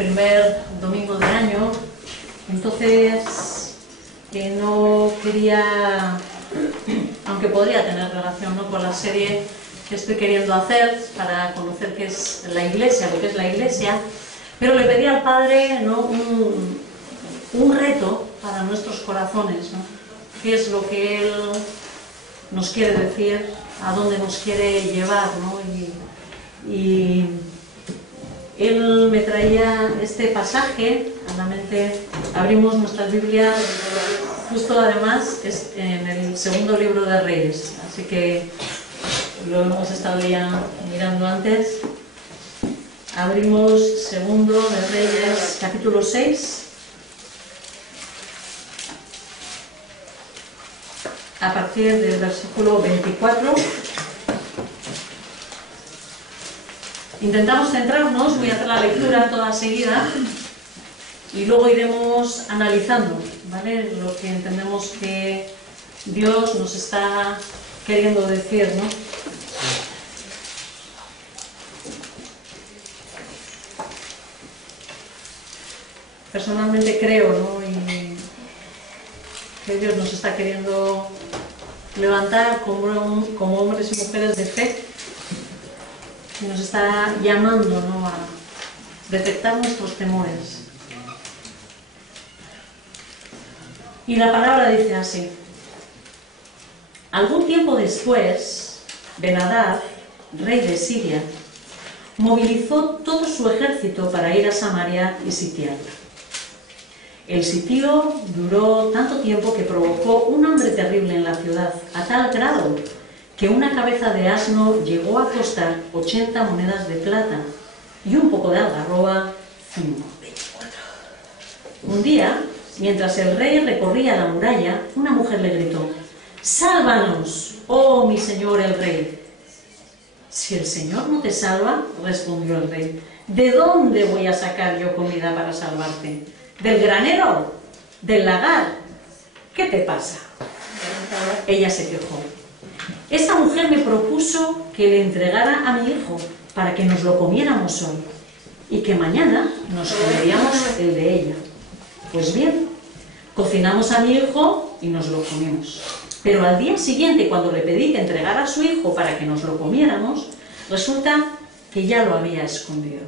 primer domingo de año, entonces no quería, aunque podría tener relación, ¿no?, con la serie que estoy queriendo hacer para conocer qué es la Iglesia, lo que es la Iglesia, pero le pedí al Padre, ¿no?, un reto para nuestros corazones, ¿no?, qué es lo que Él nos quiere decir, a dónde nos quiere llevar, ¿no? Y Él me traía este pasaje a la mente. Abrimos nuestras Biblias, justo además es en el segundo libro de Reyes, así que lo hemos estado ya mirando antes. Abrimos segundo de Reyes, capítulo 6, a partir del versículo 24. Intentamos centrarnos, voy a hacer la lectura toda seguida y luego iremos analizando, ¿vale?, lo que entendemos que Dios nos está queriendo decir, ¿no? Personalmente creo, ¿no?, y que Dios nos está queriendo levantar como hombres y mujeres de fe, y nos está llamando, ¿no?, a detectar nuestros temores. Y la palabra dice así: algún tiempo después, Ben-Hadad, rey de Siria, movilizó todo su ejército para ir a Samaria y sitiarla. El sitio duró tanto tiempo que provocó un hambre terrible en la ciudad, a tal grado que una cabeza de asno llegó a costar 80 monedas de plata y un poco de algarroba 5. Un día, mientras el rey recorría la muralla, una mujer le gritó: «¡Sálvanos, oh mi señor el rey!». «Si el Señor no te salva», respondió el rey, «¿de dónde voy a sacar yo comida para salvarte? ¿Del granero? ¿Del lagar? ¿Qué te pasa?». Ella se quejó: «Esta mujer me propuso que le entregara a mi hijo para que nos lo comiéramos hoy y que mañana nos comeríamos el de ella. Pues bien, cocinamos a mi hijo y nos lo comimos. Pero al día siguiente, cuando le pedí que entregara a su hijo para que nos lo comiéramos, resulta que ya lo había escondido».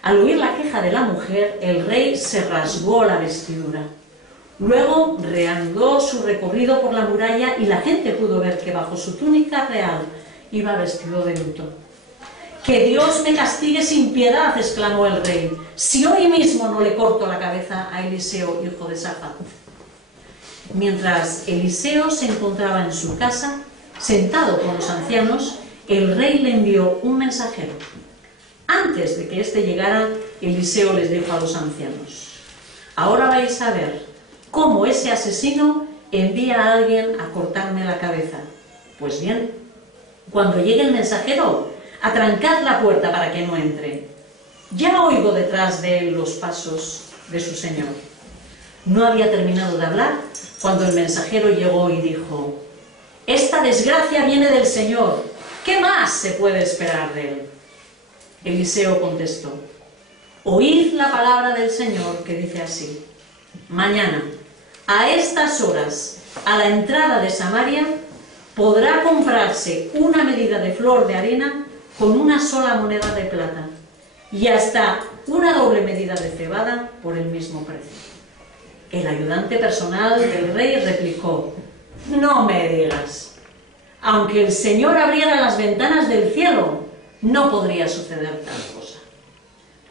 Al oír la queja de la mujer, el rey se rasgó la vestidura. Luego reanudó su recorrido por la muralla y la gente pudo ver que bajo su túnica real iba vestido de luto. «¡Que Dios me castigue sin piedad!», exclamó el rey, «si hoy mismo no le corto la cabeza a Eliseo, hijo de Safat». Mientras Eliseo se encontraba en su casa, sentado con los ancianos, el rey le envió un mensajero. Antes de que éste llegara, Eliseo les dijo a los ancianos: «Ahora vais a ver cómo ese asesino envía a alguien a cortarme la cabeza. Pues bien, cuando llegue el mensajero, atrancad la puerta para que no entre. Ya oigo detrás de él los pasos de su señor». No había terminado de hablar cuando el mensajero llegó y dijo: «Esta desgracia viene del Señor. ¿Qué más se puede esperar de él?». Eliseo contestó: «Oíd la palabra del Señor, que dice así: mañana, a estas horas, a la entrada de Samaria, podrá comprarse una medida de flor de harina con una sola moneda de plata, y hasta una doble medida de cebada por el mismo precio». El ayudante personal del rey replicó: «No me digas. Aunque el Señor abriera las ventanas del cielo, no podría suceder tal cosa».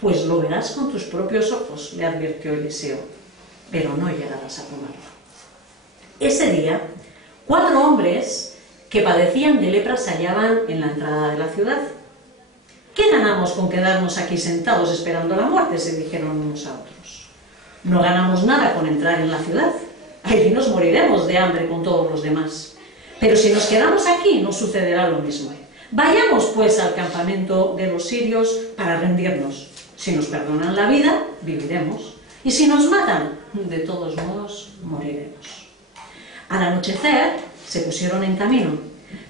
«Pues lo verás con tus propios ojos», le advirtió Eliseo, «pero no llegarás a comerlo». Ese día, 4 hombres que padecían de lepra se hallaban en la entrada de la ciudad. «¿Qué ganamos con quedarnos aquí sentados esperando la muerte?», se dijeron unos a otros. «No ganamos nada con entrar en la ciudad. Allí nos moriremos de hambre con todos los demás. Pero si nos quedamos aquí, no sucederá lo mismo. Vayamos pues al campamento de los sirios para rendirnos. Si nos perdonan la vida, viviremos. Y si nos matan, de todos modos, moriremos». Al anochecer se pusieron en camino,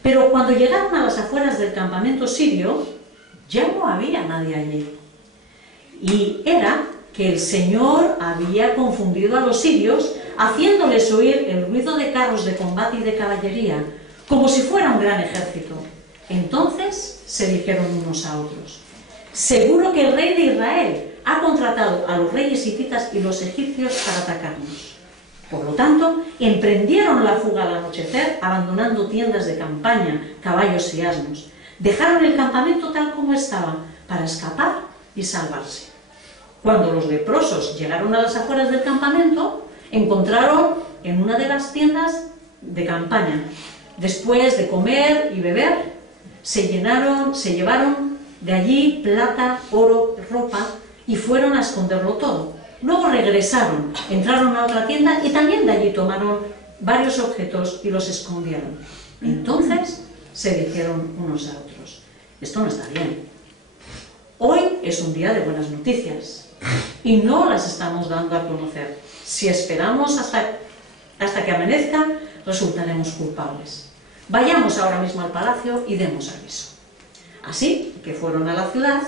pero cuando llegaron a las afueras del campamento sirio, ya no había nadie allí. y era que el Señor había confundido a los sirios, haciéndoles oír el ruido de carros de combate y de caballería, como si fuera un gran ejército. Entonces se dijeron unos a otros: seguro que el rey de Israel ha contratado a los reyes hititas y los egipcios para atacarnos. Por lo tanto, emprendieron la fuga al anochecer, abandonando tiendas de campaña, caballos y asnos. Dejaron el campamento tal como estaba, para escapar y salvarse. Cuando los leprosos llegaron a las afueras del campamento, encontraron en una de las tiendas de campaña. Después de comer y beber, se llevaron de allí plata, oro, ropa y fueron a esconderlo todo. Luego regresaron, entraron a otra tienda y también de allí tomaron varios objetos y los escondieron. Entonces se dijeron unos a otros: esto no está bien. Hoy es un día de buenas noticias y no las estamos dando a conocer. Si esperamos hasta que amanezca, resultaremos culpables. Vayamos ahora mismo al palacio y demos aviso. Así que fueron a la ciudad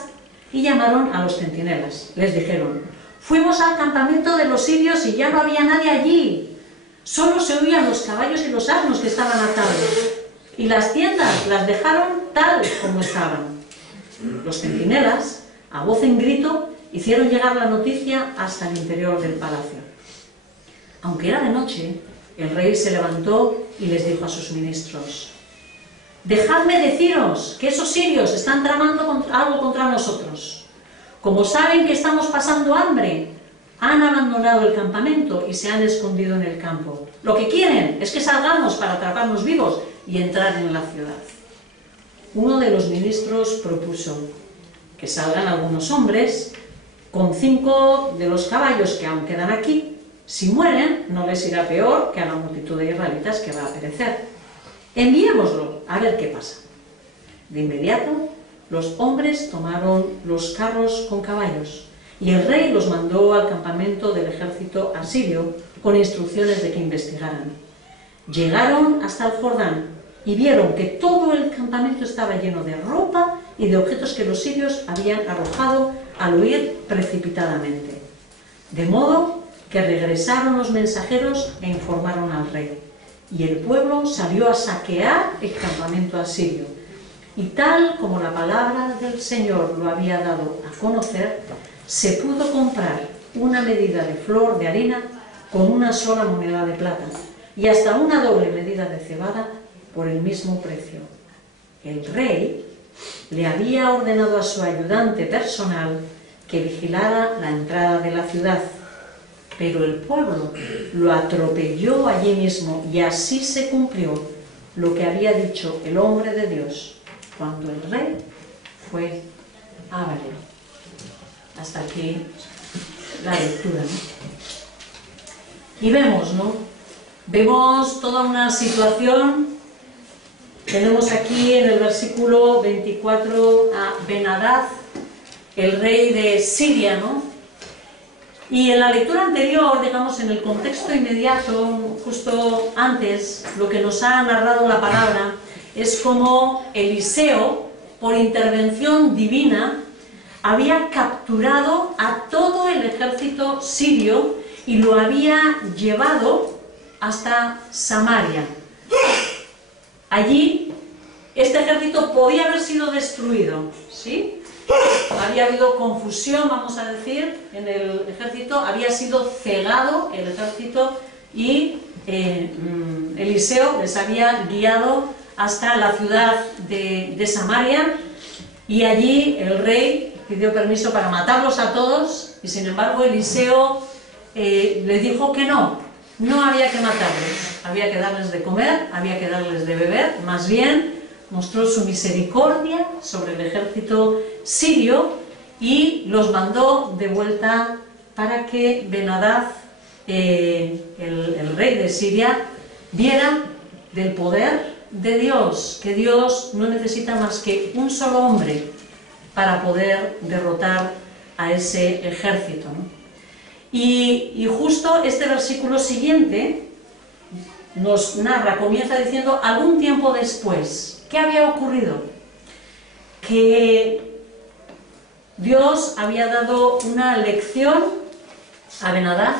y llamaron a los centinelas. Les dijeron: fuimos al campamento de los sirios y ya no había nadie allí. Solo se oían los caballos y los asnos que estaban atados. Y las tiendas las dejaron tal como estaban. Los centinelas, a voz en grito, hicieron llegar la noticia hasta el interior del palacio. Aunque era de noche, el rey se levantó y les dijo a sus ministros: dejadme deciros que esos sirios están tramando algo contra nosotros. Como saben que estamos pasando hambre, han abandonado el campamento y se han escondido en el campo. Lo que quieren es que salgamos para atraparnos vivos y entrar en la ciudad. Uno de los ministros propuso que salgan algunos hombres con 5 de los caballos que aún quedan aquí. Si mueren, no les irá peor que a la multitud de israelitas que va a perecer. Enviémoslo a ver qué pasa. De inmediato, los hombres tomaron los carros con caballos y el rey los mandó al campamento del ejército asirio con instrucciones de que investigaran. Llegaron hasta el Jordán y vieron que todo el campamento estaba lleno de ropa y de objetos que los sirios habían arrojado al huir precipitadamente. De modo que regresaron los mensajeros e informaron al rey. Y el pueblo salió a saquear el campamento asirio. Y tal como la palabra del Señor lo había dado a conocer, se pudo comprar una medida de flor de harina con una sola moneda de plata y hasta una doble medida de cebada por el mismo precio. El rey le había ordenado a su ayudante personal que vigilara la entrada de la ciudad, pero el pueblo lo atropelló allí mismo y así se cumplió lo que había dicho el hombre de Dios cuando el rey fue a Belén. Hasta aquí la lectura, ¿no? Y vemos, ¿no? Vemos toda una situación. Tenemos aquí en el versículo 24 a Ben-Hadad, el rey de Siria, ¿no? Y en la lectura anterior, digamos, en el contexto inmediato, justo antes, lo que nos ha narrado la palabra es como Eliseo, por intervención divina, había capturado a todo el ejército sirio y lo había llevado hasta Samaria. Allí, este ejército podía haber sido destruido, ¿sí? Había habido confusión, vamos a decir, en el ejército, había sido cegado el ejército y Eliseo les había guiado hasta la ciudad de Samaria y allí el rey pidió permiso para matarlos a todos y sin embargo Eliseo le dijo que no había que matarlos, había que darles de comer, había que darles de beber, más bien mostró su misericordia sobre el ejército sirio y los mandó de vuelta para que Ben-Hadad, el rey de Siria, viera del poder de Dios, que Dios no necesita más que un solo hombre para poder derrotar a ese ejército, ¿no? Y justo este versículo siguiente nos narra, comienza diciendo algún tiempo después. ¿Qué había ocurrido? Que Dios había dado una lección a Ben-Hadad.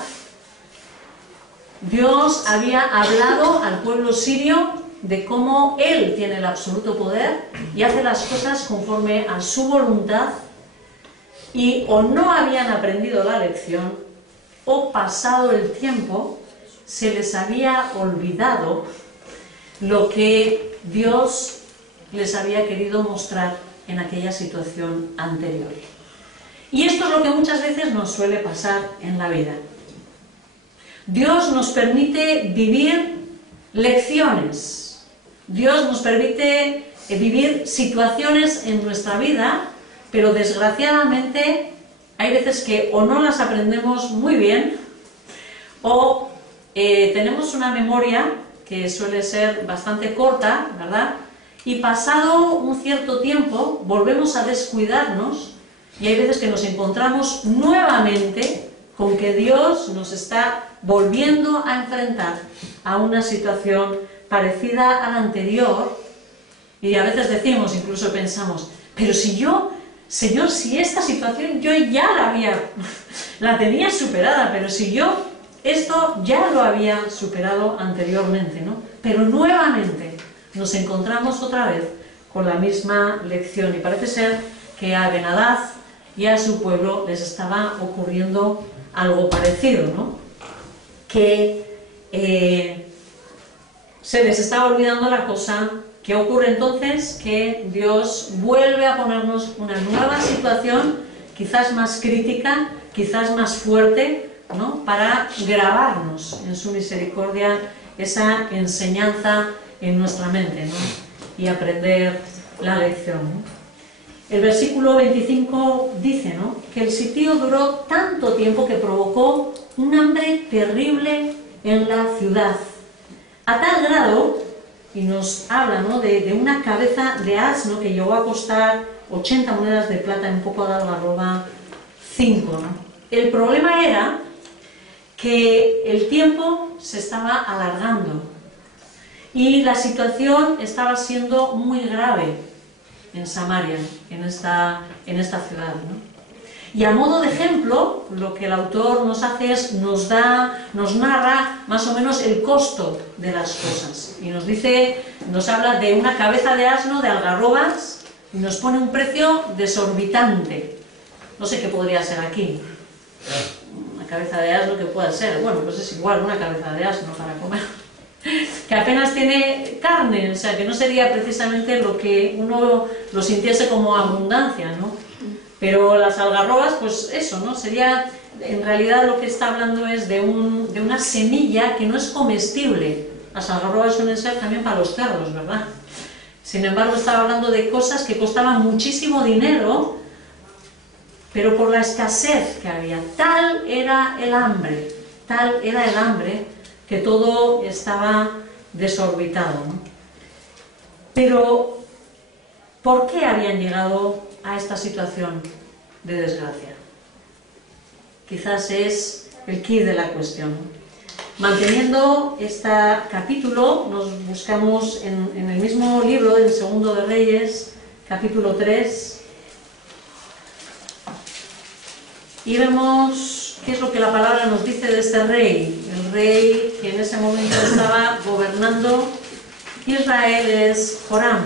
Dios había hablado al pueblo sirio de cómo él tiene el absoluto poder y hace las cosas conforme a su voluntad, y o no habían aprendido la lección, o pasado el tiempo se les había olvidado lo que Dios les había querido mostrar en aquella situación anterior. Y esto es lo que muchas veces nos suele pasar en la vida. Dios nos permite vivir lecciones. Dios nos permite vivir situaciones en nuestra vida, pero desgraciadamente hay veces que o no las aprendemos muy bien, o tenemos una memoria que suele ser bastante corta, ¿verdad? Y pasado un cierto tiempo volvemos a descuidarnos, y hay veces que nos encontramos nuevamente con que Dios nos está volviendo a enfrentar a una situación parecida a la anterior, y a veces decimos, incluso pensamos, pero si yo, Señor, si esta situación yo ya la tenía superada, pero si yo esto ya lo había superado anteriormente, ¿no? Pero nuevamente nos encontramos otra vez con la misma lección, y parece ser que a Ben-Hadad y a su pueblo les estaba ocurriendo algo parecido, ¿no? Que se les estaba olvidando la cosa. ¿Qué ocurre entonces? Que Dios vuelve a ponernos una nueva situación, quizás más crítica, quizás más fuerte, ¿no? Para grabarnos en su misericordia esa enseñanza en nuestra mente, ¿no? Y aprender la lección, ¿no? El versículo 25 dice, ¿no?, que el sitio duró tanto tiempo que provocó un hambre terrible en la ciudad, a tal grado, y nos habla, ¿no?, de una cabeza de asno que llegó a costar 80 monedas de plata, en un poco de algarroba 5, ¿no? El problema era que el tiempo se estaba alargando y la situación estaba siendo muy grave en Samaria, en esta ciudad, ¿no? Y a modo de ejemplo, lo que el autor nos hace es, nos narra más o menos el costo de las cosas. Y nos habla de una cabeza de asno, de algarrobas, y nos pone un precio desorbitante. No sé qué podría ser aquí. Una cabeza de asno, ¿qué puede ser? Bueno, pues es igual, una cabeza de asno para comer. Que apenas tiene carne, o sea, que no sería precisamente lo que uno lo sintiese como abundancia, ¿no? Pero las algarrobas, pues eso, ¿no? Sería, en realidad lo que está hablando es de una semilla que no es comestible. Las algarrobas suelen ser también para los cerdos, ¿verdad? Sin embargo, estaba hablando de cosas que costaban muchísimo dinero, pero por la escasez que había. Tal era el hambre, que todo estaba desorbitado, ¿no? Pero, ¿por qué habían llegado a esta situación de desgracia? Quizás es el quid de la cuestión. Manteniendo este capítulo, nos buscamos en el mismo libro, del Segundo de Reyes, capítulo 3, y vemos qué es lo que la palabra nos dice de este rey. El rey que en ese momento estaba gobernando Israel es Joram.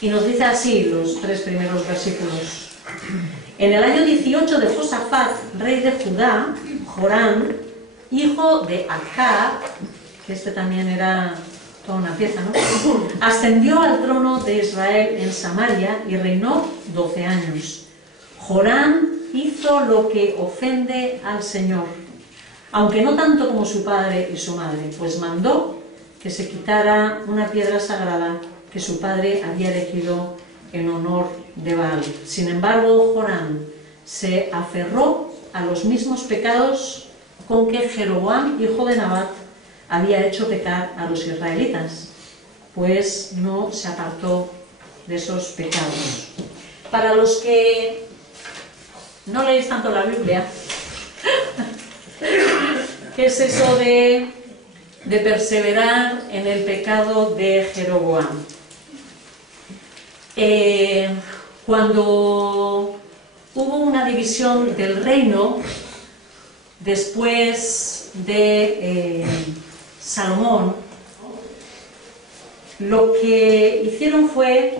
Y nos dice así los 3 primeros versículos. En el año 18 de Josafat, rey de Judá, Joram, hijo de Acab, que este también era toda una pieza, ¿no?, ascendió al trono de Israel en Samaria y reinó 12 años. Joram hizo lo que ofende al Señor, aunque no tanto como su padre y su madre, pues mandó que se quitara una piedra sagrada que su padre había elegido en honor de Baal. Sin embargo, Joram se aferró a los mismos pecados con que Jeroboam, hijo de Nabat, había hecho pecar a los israelitas, pues no se apartó de esos pecados. Para los que no leéis tanto la Biblia, ¿qué es eso de perseverar en el pecado de Jeroboam? Cuando hubo una división del reino, después de Salomón, lo que hicieron fue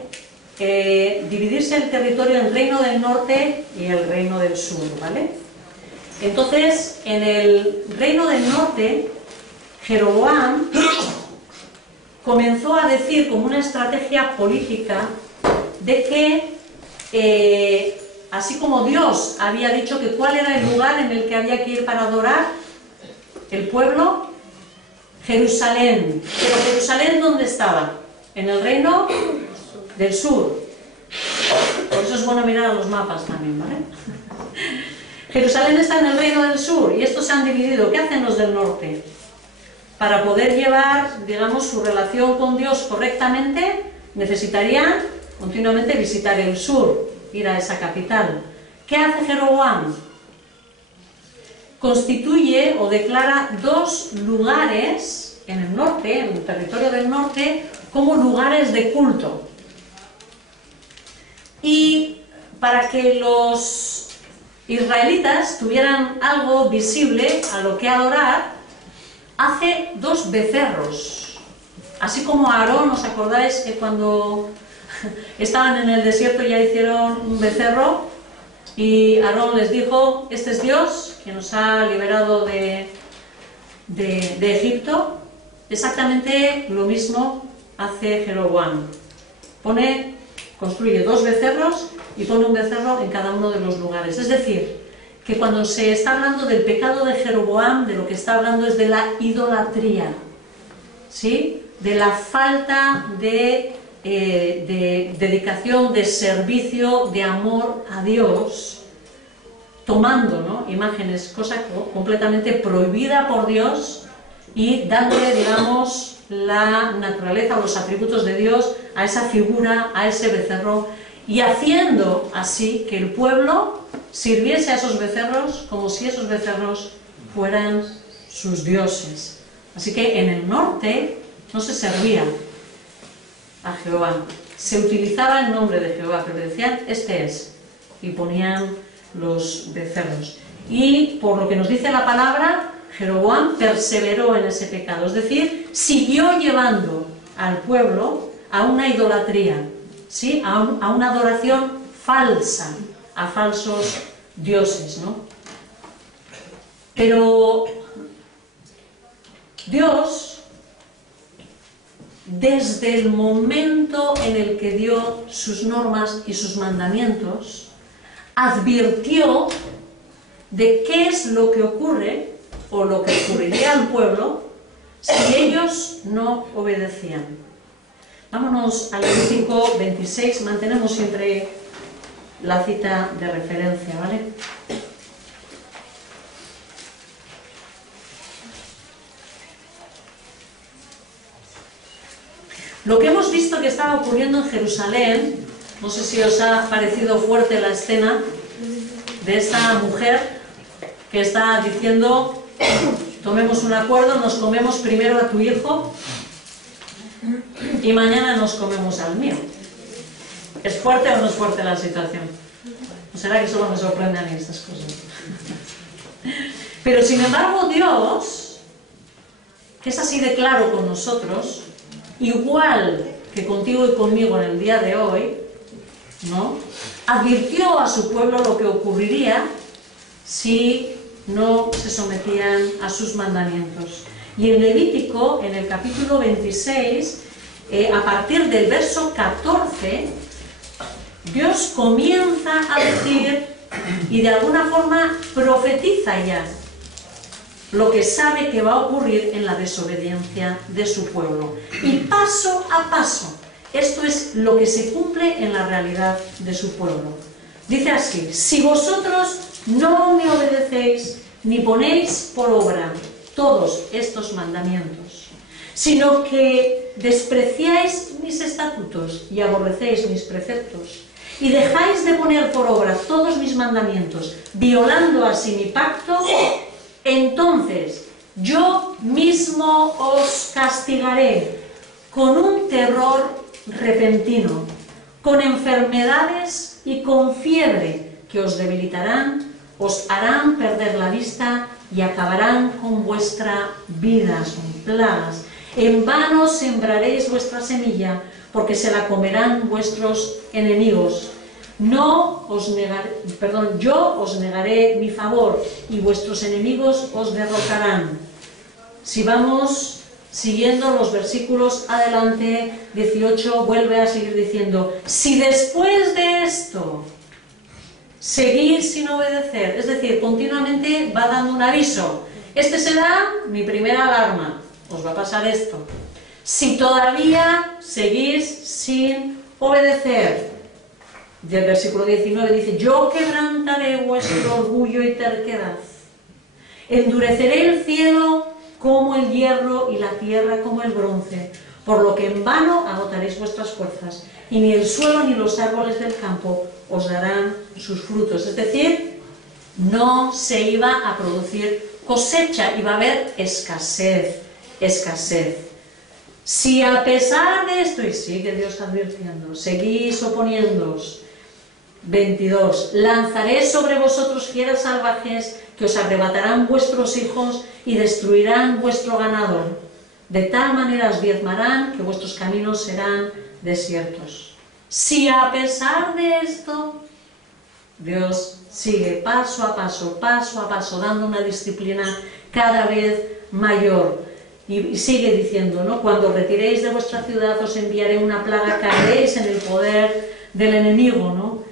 dividirse el territorio en el reino del norte y el reino del sur, ¿vale? Entonces, en el reino del norte, Jeroboam comenzó a decir como una estrategia política de que, así como Dios había dicho que cuál era el lugar en el que había que ir para adorar el pueblo, Jerusalén. Pero Jerusalén, ¿dónde estaba? En el reino del sur. Por eso es bueno mirar a los mapas también, ¿vale? Jerusalén está en el reino del sur y estos se han dividido. ¿Qué hacen los del norte? Para poder llevar, digamos, su relación con Dios correctamente, necesitarían continuamente visitar el sur, ir a esa capital. ¿Qué hace Jeroboam? Constituye o declara dos lugares en el norte, en el territorio del norte, como lugares de culto. Y para que los israelitas tuvieran algo visible a lo que adorar, hace dos becerros. Así como Aarón, ¿os acordáis que cuando estaban en el desierto ya hicieron un becerro? Y Aarón les dijo, este es Dios, que nos ha liberado de Egipto. Exactamente lo mismo hace Jeroboam. Construye dos becerros y pone un becerro en cada uno de los lugares. Es decir, que cuando se está hablando del pecado de Jeroboam, de lo que está hablando es de la idolatría, ¿sí? De la falta de dedicación, de servicio, de amor a Dios, tomando, ¿no?, imágenes, cosa completamente prohibida por Dios, y dándole, digamos, la naturaleza o los atributos de Dios a esa figura, a ese becerro, y haciendo así que el pueblo sirviese a esos becerros como si esos becerros fueran sus dioses. Así que en el norte no se servía a Jehová, se utilizaba el nombre de Jehová, pero decían, este es, y ponían los becerros. Y por lo que nos dice la palabra, Jeroboam perseveró en ese pecado, es decir, siguió llevando al pueblo a una idolatría, ¿sí?, a una adoración falsa, a falsos dioses, ¿no? Pero Dios, desde el momento en el que dio sus normas y sus mandamientos, advirtió de qué es lo que ocurre o lo que ocurriría al pueblo si ellos no obedecían. Vámonos al Levítico 26, mantenemos siempre la cita de referencia, ¿vale? Lo que hemos visto que estaba ocurriendo en Jerusalén, no sé si os ha parecido fuerte la escena de esta mujer que está diciendo, tomemos un acuerdo, nos comemos primero a tu hijo y mañana nos comemos al mío. ¿Es fuerte o no es fuerte la situación? ¿O será que solo me sorprenden a mí estas cosas? Pero sin embargo Dios, que es así de claro con nosotros, igual que contigo y conmigo en el día de hoy, ¿no?, advirtió a su pueblo lo que ocurriría si no se sometían a sus mandamientos. Y en Levítico, en el capítulo 26, a partir del verso 14, Dios comienza a decir y de alguna forma profetiza ya lo que sabe que va a ocurrir en la desobediencia de su pueblo. Y paso a paso, esto es lo que se cumple en la realidad de su pueblo. Dice así, si vosotros no me obedecéis ni ponéis por obra todos estos mandamientos, sino que despreciáis mis estatutos y aborrecéis mis preceptos, y dejáis de poner por obra todos mis mandamientos, violando así mi pacto, entonces yo mismo os castigaré con un terror repentino, con enfermedades y con fiebre que os debilitarán, os harán perder la vista y acabarán con vuestra vida, son plagas. En vano sembraréis vuestra semilla, porque se la comerán vuestros enemigos. Yo os negaré mi favor y vuestros enemigos os derrotarán. Si vamos siguiendo los versículos adelante, 18 vuelve a seguir diciendo: si después de esto seguís sin obedecer, es decir, continuamente va dando un aviso. Este será mi primera alarma, os va a pasar esto. Si todavía seguís sin obedecer, del versículo 19 dice: yo quebrantaré vuestro orgullo y terquedad, endureceré el cielo como el hierro y la tierra como el bronce, por lo que en vano agotaréis vuestras fuerzas, y ni el suelo ni los árboles del campo os darán sus frutos. Es decir, no se iba a producir cosecha, iba a haber escasez. Si a pesar de esto, y sigue Dios advirtiendo, seguís oponiéndoos, 22, lanzaré sobre vosotros fieras salvajes que os arrebatarán vuestros hijos y destruirán vuestro ganado. De tal manera os diezmarán que vuestros caminos serán desiertos. Si a pesar de esto, Dios sigue paso a paso, dando una disciplina cada vez mayor. Y sigue diciendo, ¿no? Cuando retiréis de vuestra ciudad os enviaré una plaga, caeréis en el poder del enemigo, ¿no?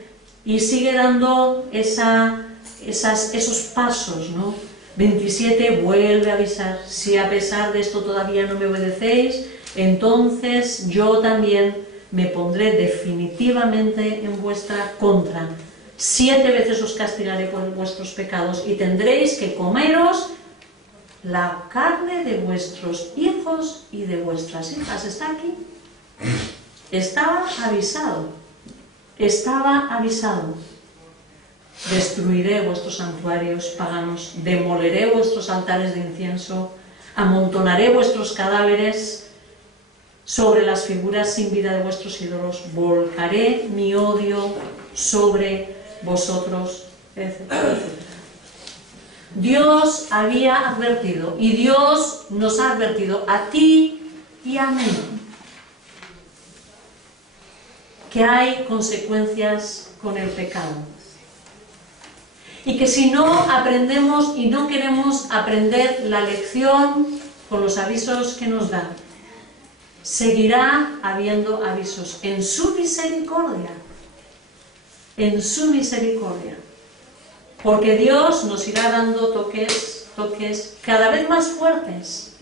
Y sigue dando esos pasos, ¿no? 27 vuelve a avisar: si a pesar de esto todavía no me obedecéis, entonces yo también me pondré definitivamente en vuestra contra. 7 veces os castigaré por vuestros pecados y tendréis que comeros la carne de vuestros hijos y de vuestras hijas. Está aquí. Estaba avisado. Destruiré vuestros santuarios paganos, demoleré vuestros altares de incienso, amontonaré vuestros cadáveres sobre las figuras sin vida de vuestros ídolos, volcaré mi odio sobre vosotros, etc. Dios había advertido, y Dios nos ha advertido a ti y a mí, que hay consecuencias con el pecado. Y que si no aprendemos y no queremos aprender la lección con los avisos que nos da, seguirá habiendo avisos en su misericordia. En su misericordia. Porque Dios nos irá dando toques cada vez más fuertes,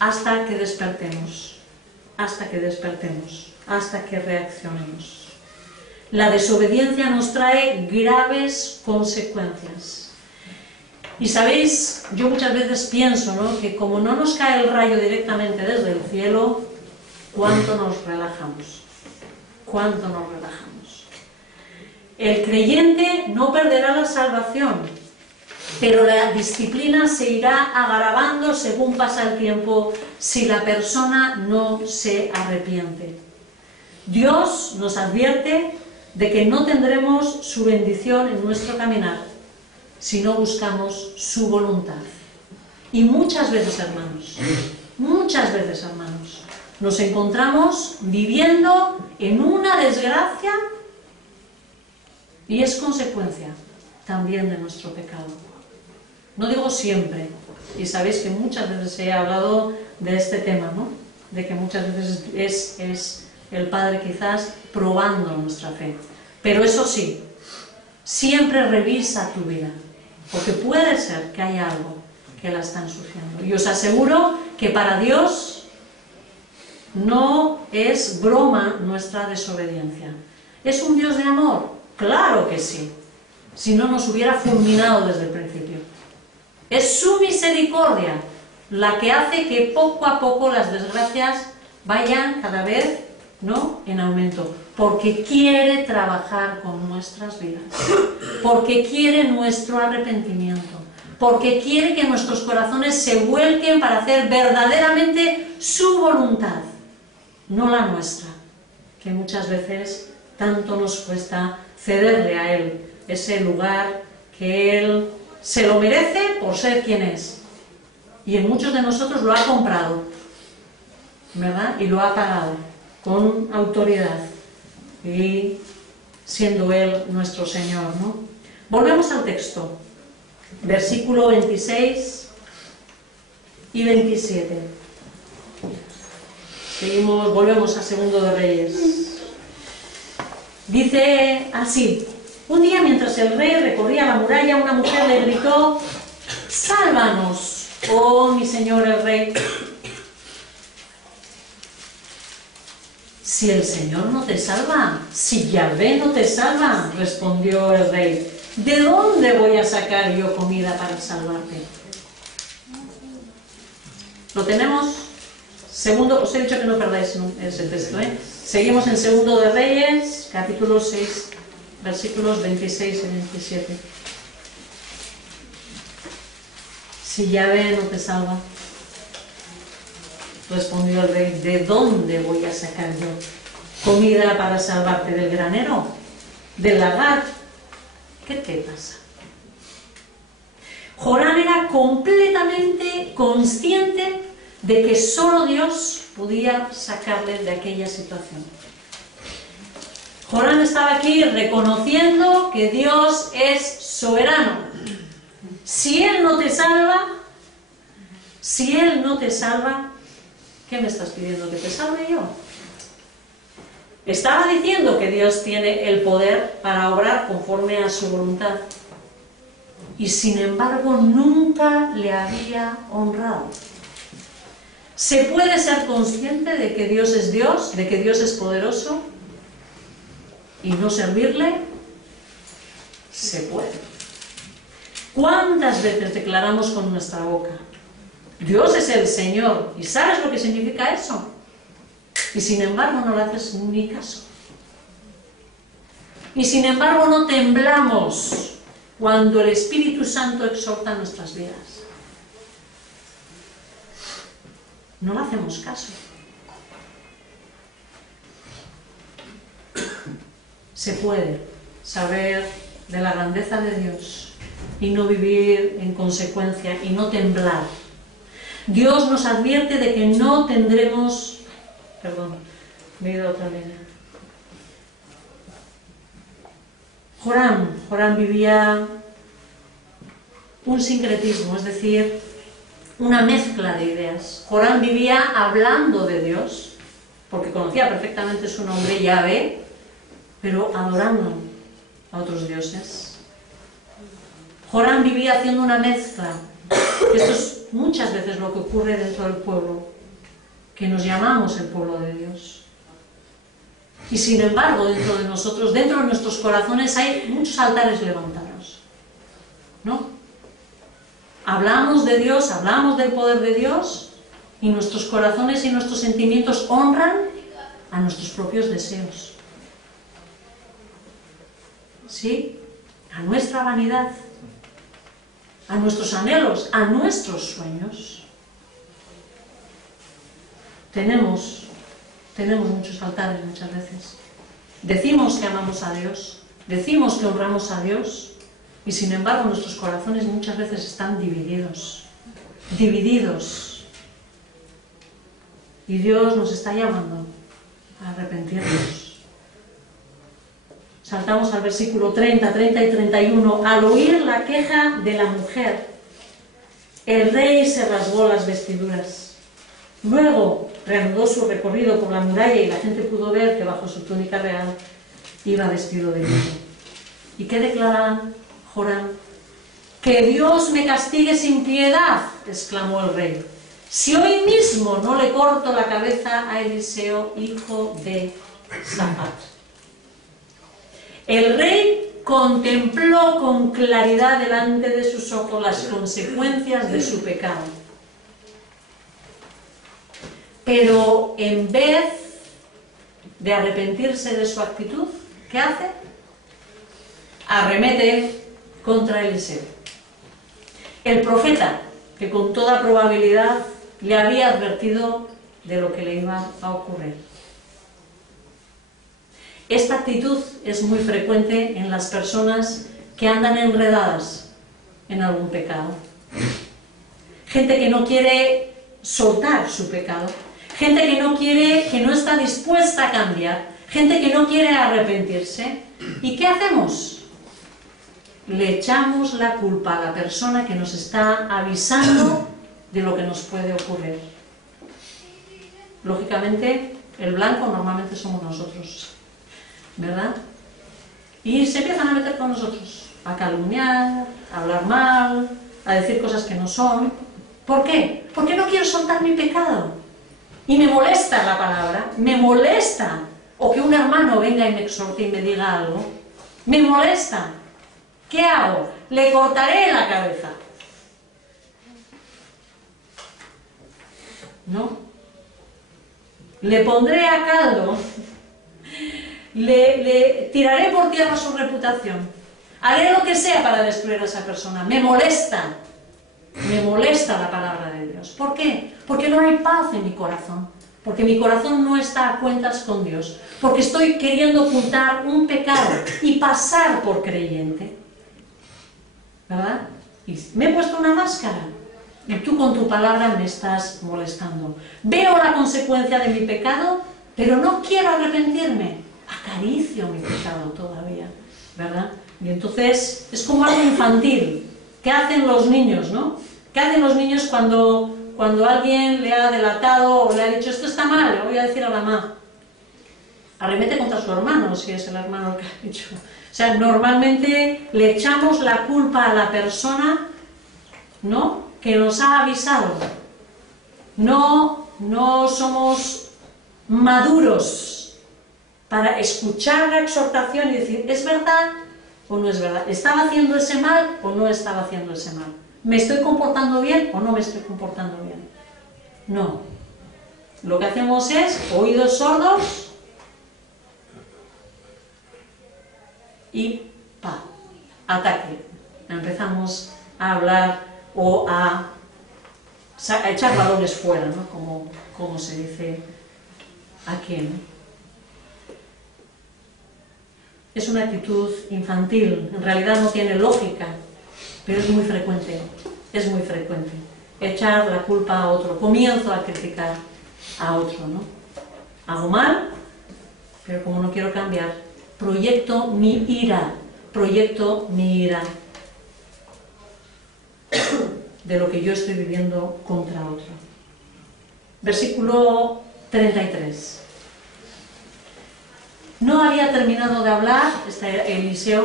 hasta que despertemos, hasta que reaccionemos. La desobediencia nos trae graves consecuencias. Y sabéis, yo muchas veces pienso, ¿no?, que como no nos cae el rayo directamente desde el cielo, ¿cuánto nos relajamos? ¿Cuánto nos relajamos? El creyente no perderá la salvación, pero la disciplina se irá agravando según pasa el tiempo si la persona no se arrepiente. Dios nos advierte de que no tendremos su bendición en nuestro caminar si no buscamos su voluntad. Y muchas veces, hermanos, nos encontramos viviendo en una desgracia y es consecuencia también de nuestro pecado. No digo siempre, y sabéis que muchas veces he hablado de este tema, ¿no?, de que muchas veces es el Padre quizás probando nuestra fe. Pero eso sí, siempre revisa tu vida, porque puede ser que haya algo que la está ensuciando. Y os aseguro que para Dios no es broma nuestra desobediencia. ¿Es un Dios de amor? Claro que sí. Si no, nos hubiera fulminado desde el principio. Es su misericordia la que hace que poco a poco las desgracias vayan cada vez, ¿no?, en aumento, porque quiere trabajar con nuestras vidas, porque quiere nuestro arrepentimiento, porque quiere que nuestros corazones se vuelquen para hacer verdaderamente su voluntad, no la nuestra, que muchas veces tanto nos cuesta cederle a Él ese lugar que Él se lo merece por ser quien es. Y en muchos de nosotros lo ha comprado, ¿verdad? Y lo ha pagado con autoridad, y siendo Él nuestro Señor, ¿no? Volvemos al texto, versículo 26 y 27. Seguimos, volvemos a Segundo de Reyes. Dice así: un día, mientras el rey recorría la muralla, una mujer le gritó: «¡Sálvanos, oh mi señor el rey!». «Si el Señor no te salva, si Yahvé no te salva», respondió el rey, «¿de dónde voy a sacar yo comida para salvarte?». ¿Lo tenemos? Segundo, os he dicho que no perdáis ese texto, ¿eh? Seguimos en Segundo de Reyes, capítulo 6, versículos 26 y 27. «Si Yahvé no te salva», respondió el rey, «¿de dónde voy a sacar yo comida para salvarte? ¿Del granero? ¿Del lagar? ¿Qué te pasa?». Joram era completamente consciente de que solo Dios podía sacarle de aquella situación. Joram estaba aquí reconociendo que Dios es soberano. Si Él no te salva, ¿qué me estás pidiendo que te salve yo? Estaba diciendo que Dios tiene el poder para obrar conforme a su voluntad, y sin embargo nunca le había honrado. ¿Se puede ser consciente de que Dios es Dios, de que Dios es poderoso, y no servirle? Se puede. ¿Cuántas veces declaramos con nuestra boca: Dios es el Señor? ¿Y sabes lo que significa eso? Y sin embargo no le haces ni caso. Y sin embargo no temblamos cuando el Espíritu Santo exhorta nuestras vidas. No le hacemos caso. Se puede saber de la grandeza de Dios y no vivir en consecuencia y no temblar. Dios nos advierte de que no tendremos... Perdón, me he ido a otra línea. Joram vivía un sincretismo, es decir, una mezcla de ideas. Joram vivía hablando de Dios, porque conocía perfectamente su nombre, Yahvé, pero adorando a otros dioses. Joram vivía haciendo una mezcla. Esto es muchas veces lo que ocurre dentro del pueblo, que nos llamamos el pueblo de Dios. Y sin embargo, dentro de nosotros, dentro de nuestros corazones, hay muchos altares levantados, ¿no? Hablamos de Dios, hablamos del poder de Dios, y nuestros corazones y nuestros sentimientos honran a nuestros propios deseos. ¿Sí? A nuestra vanidad, a nuestros anhelos, a nuestros sueños. Tenemos muchos altares muchas veces. Decimos que amamos a Dios, decimos que honramos a Dios, y sin embargo nuestros corazones muchas veces están divididos. Y Dios nos está llamando a arrepentirnos. Saltamos al versículo 30, 30 y 31. Al oír la queja de la mujer, el rey se rasgó las vestiduras. Luego reanudó su recorrido por la muralla y la gente pudo ver que bajo su túnica real iba vestido de lino. ¿Y qué declara Joram? «¡Que Dios me castigue sin piedad!», exclamó el rey, «si hoy mismo no le corto la cabeza a Eliseo, hijo de Safat». El rey contempló con claridad delante de sus ojos las consecuencias de su pecado. Pero en vez de arrepentirse de su actitud, ¿qué hace? Arremete contra Eliseo, el profeta que con toda probabilidad le había advertido de lo que le iba a ocurrir. Esta actitud es muy frecuente en las personas que andan enredadas en algún pecado. Gente que no quiere soltar su pecado, gente que no está dispuesta a cambiar, gente que no quiere arrepentirse. ¿Y qué hacemos? Le echamos la culpa a la persona que nos está avisando de lo que nos puede ocurrir. Lógicamente, el blanco normalmente somos nosotros, ¿verdad? Y se empiezan a meter con nosotros, a calumniar, a hablar mal, a decir cosas que no son. ¿Por qué? Porque no quiero soltar mi pecado. Y me molesta la palabra, me molesta. O que un hermano venga y me exhorte y me diga algo. Me molesta. ¿Qué hago? Le cortaré la cabeza. ¿No? Le pondré a caldo. Le tiraré por tierra su reputación. Haré lo que sea para destruir a esa persona. Me molesta. Me molesta la palabra de Dios. ¿Por qué? Porque no hay paz en mi corazón. Porque mi corazón no está a cuentas con Dios. Porque estoy queriendo ocultar un pecado y pasar por creyente. ¿Verdad? Y me he puesto una máscara. Y tú con tu palabra me estás molestando. Veo la consecuencia de mi pecado, pero no quiero arrepentirme. Acaricio mi pecado todavía. ¿Verdad? Y entonces es como algo infantil. ¿Qué hacen los niños, no? ¿Qué hacen los niños cuando alguien le ha delatado o le ha dicho esto está mal, le voy a decir a la mamá? Arremete contra su hermano, si es el hermano que ha dicho. O sea, normalmente le echamos la culpa a la persona, ¿no?, que nos ha avisado. No somos maduros para escuchar la exhortación y decir, ¿es verdad o no es verdad? ¿Estaba haciendo ese mal o no estaba haciendo ese mal? ¿Me estoy comportando bien o no me estoy comportando bien? No. Lo que hacemos es oídos sordos y ataque. Empezamos a hablar o a echar balones fuera, ¿no? Como se dice aquí, ¿no? Es una actitud infantil, en realidad no tiene lógica, pero es muy frecuente, echar la culpa a otro, comienzo a criticar a otro, ¿no? Hago mal, pero como no quiero cambiar, proyecto mi ira de lo que yo estoy viviendo contra otro. Versículo 33. No había terminado de hablar Eliseo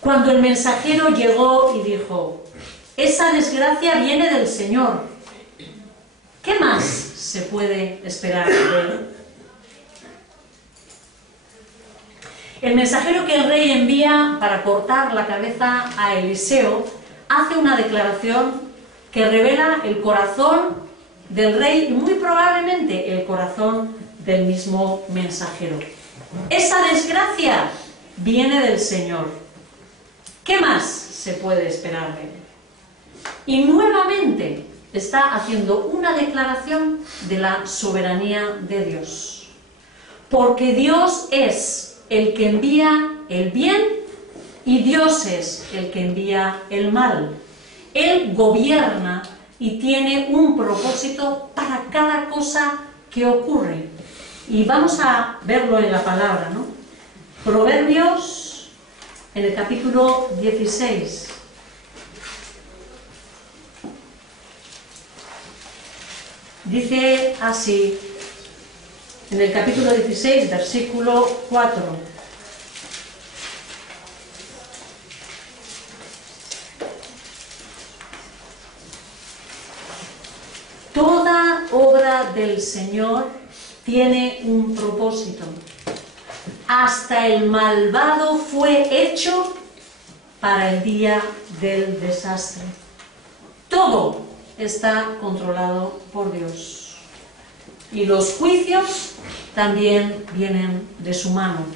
cuando el mensajero llegó y dijo, esa desgracia viene del Señor. ¿Qué más se puede esperar de él? El mensajero que el rey envía para cortar la cabeza a Eliseo hace una declaración que revela el corazón del rey y muy probablemente el corazón del mismo mensajero. Esa desgracia viene del Señor. ¿Qué más se puede esperar de él? Y nuevamente está haciendo una declaración de la soberanía de Dios. Porque Dios es el que envía el bien y Dios es el que envía el mal. Él gobierna y tiene un propósito para cada cosa que ocurre. Y vamos a verlo en la palabra, ¿no? Proverbios, en el capítulo 16. Dice así, en el capítulo 16, versículo 4. Toda obra del Señor tiene un propósito. Hasta el malvado fue hecho para el día del desastre. Todo está controlado por Dios. Y los juicios también vienen de su mano.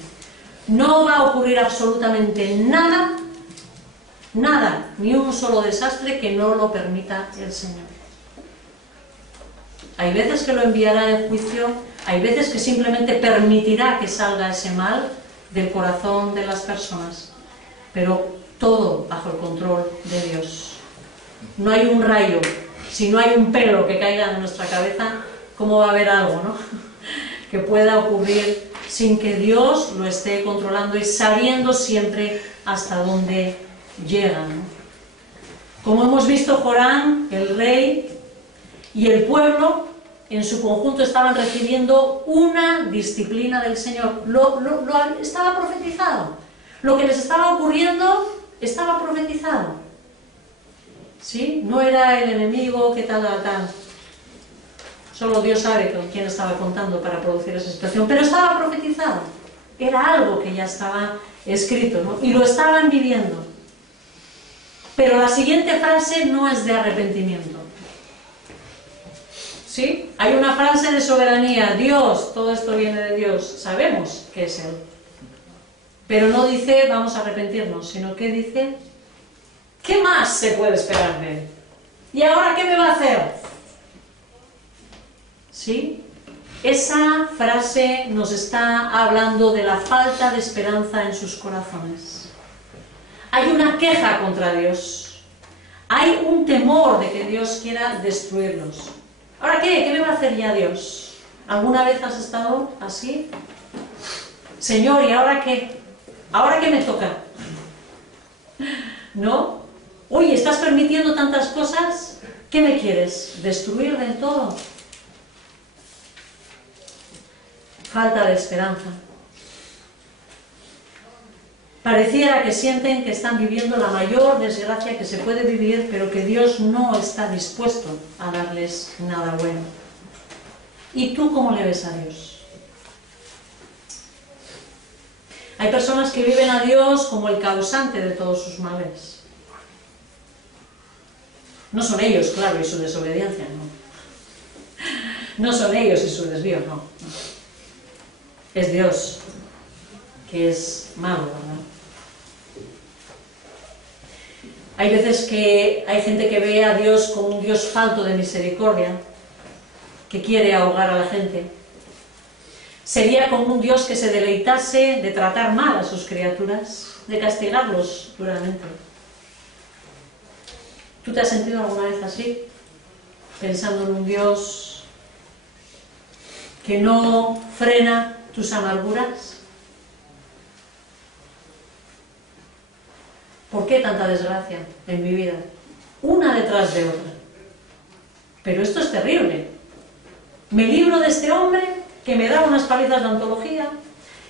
No va a ocurrir absolutamente nada, ni un solo desastre que no lo permita el Señor. Hay veces que lo enviará en juicio, Hay veces que simplemente permitirá que salga ese mal del corazón de las personas, pero todo bajo el control de Dios. No hay un rayo, si no hay un pelo que caiga en nuestra cabeza, ¿cómo va a haber algo, no? que pueda ocurrir sin que Dios lo esté controlando y sabiendo siempre hasta dónde llega, ¿no? Como hemos visto, Joram, el rey, y el pueblo en su conjunto estaban recibiendo una disciplina del Señor. Estaba profetizado. Lo que les estaba ocurriendo estaba profetizado. ¿Sí? No era el enemigo que tal. Solo Dios sabe con quién estaba contando para producir esa situación, pero estaba profetizado. Era algo que ya estaba escrito, ¿no? Y lo estaban viviendo. Pero la siguiente frase no es de arrepentimiento. ¿Sí? Hay una frase de soberanía, Dios, todo esto viene de Dios, sabemos que es Él. Pero no dice vamos a arrepentirnos, sino que dice, ¿qué más se puede esperar de Él? ¿Y ahora qué me va a hacer? ¿Sí? Esa frase nos está hablando de la falta de esperanza en sus corazones. Hay una queja contra Dios. Hay un temor de que Dios quiera destruirlos. ¿Ahora qué? ¿Qué me va a hacer ya Dios? ¿Alguna vez has estado así? Señor, ¿y ahora qué? ¿Ahora qué me toca? ¿No? Oye, ¿estás permitiendo tantas cosas? ¿Qué me quieres? ¿Destruir del todo? Falta de esperanza. Pareciera que sienten que están viviendo la mayor desgracia que se puede vivir, pero que Dios no está dispuesto a darles nada bueno. ¿Y tú cómo le ves a Dios? Hay personas que viven a Dios como el causante de todos sus males. No son ellos, claro, y su desobediencia, no. No son ellos y su desvío, no. Es Dios, que es malo, ¿verdad? Hay veces que hay gente que ve a Dios como un Dios falto de misericordia, que quiere ahogar a la gente. Sería como un Dios que se deleitase de tratar mal a sus criaturas, de castigarlos duramente. ¿Tú te has sentido alguna vez así? Pensando en un Dios que no frena tus amarguras. ¿Por qué tanta desgracia en mi vida? Una detrás de otra. Pero esto es terrible. Me libro de este hombre que me da unas palizas de antología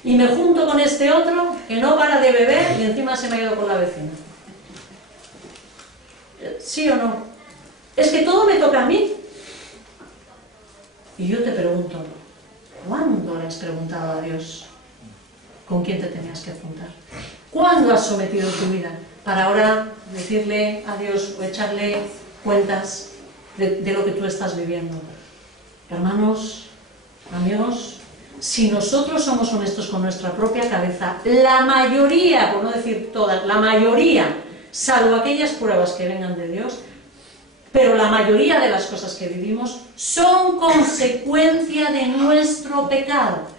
y me junto con este otro que no para de beber y encima se me ha ido con la vecina. ¿Sí o no? Es que todo me toca a mí. Y yo te pregunto, ¿cuándo le has preguntado a Dios con quién te tenías que juntar? ¿Cuándo has sometido tu vida para ahora decirle a Dios o echarle cuentas de lo que tú estás viviendo? Hermanos, amigos, si nosotros somos honestos con nuestra propia cabeza, la mayoría, por no decir todas, la mayoría, salvo aquellas pruebas que vengan de Dios, pero la mayoría de las cosas que vivimos son consecuencia de nuestro pecado,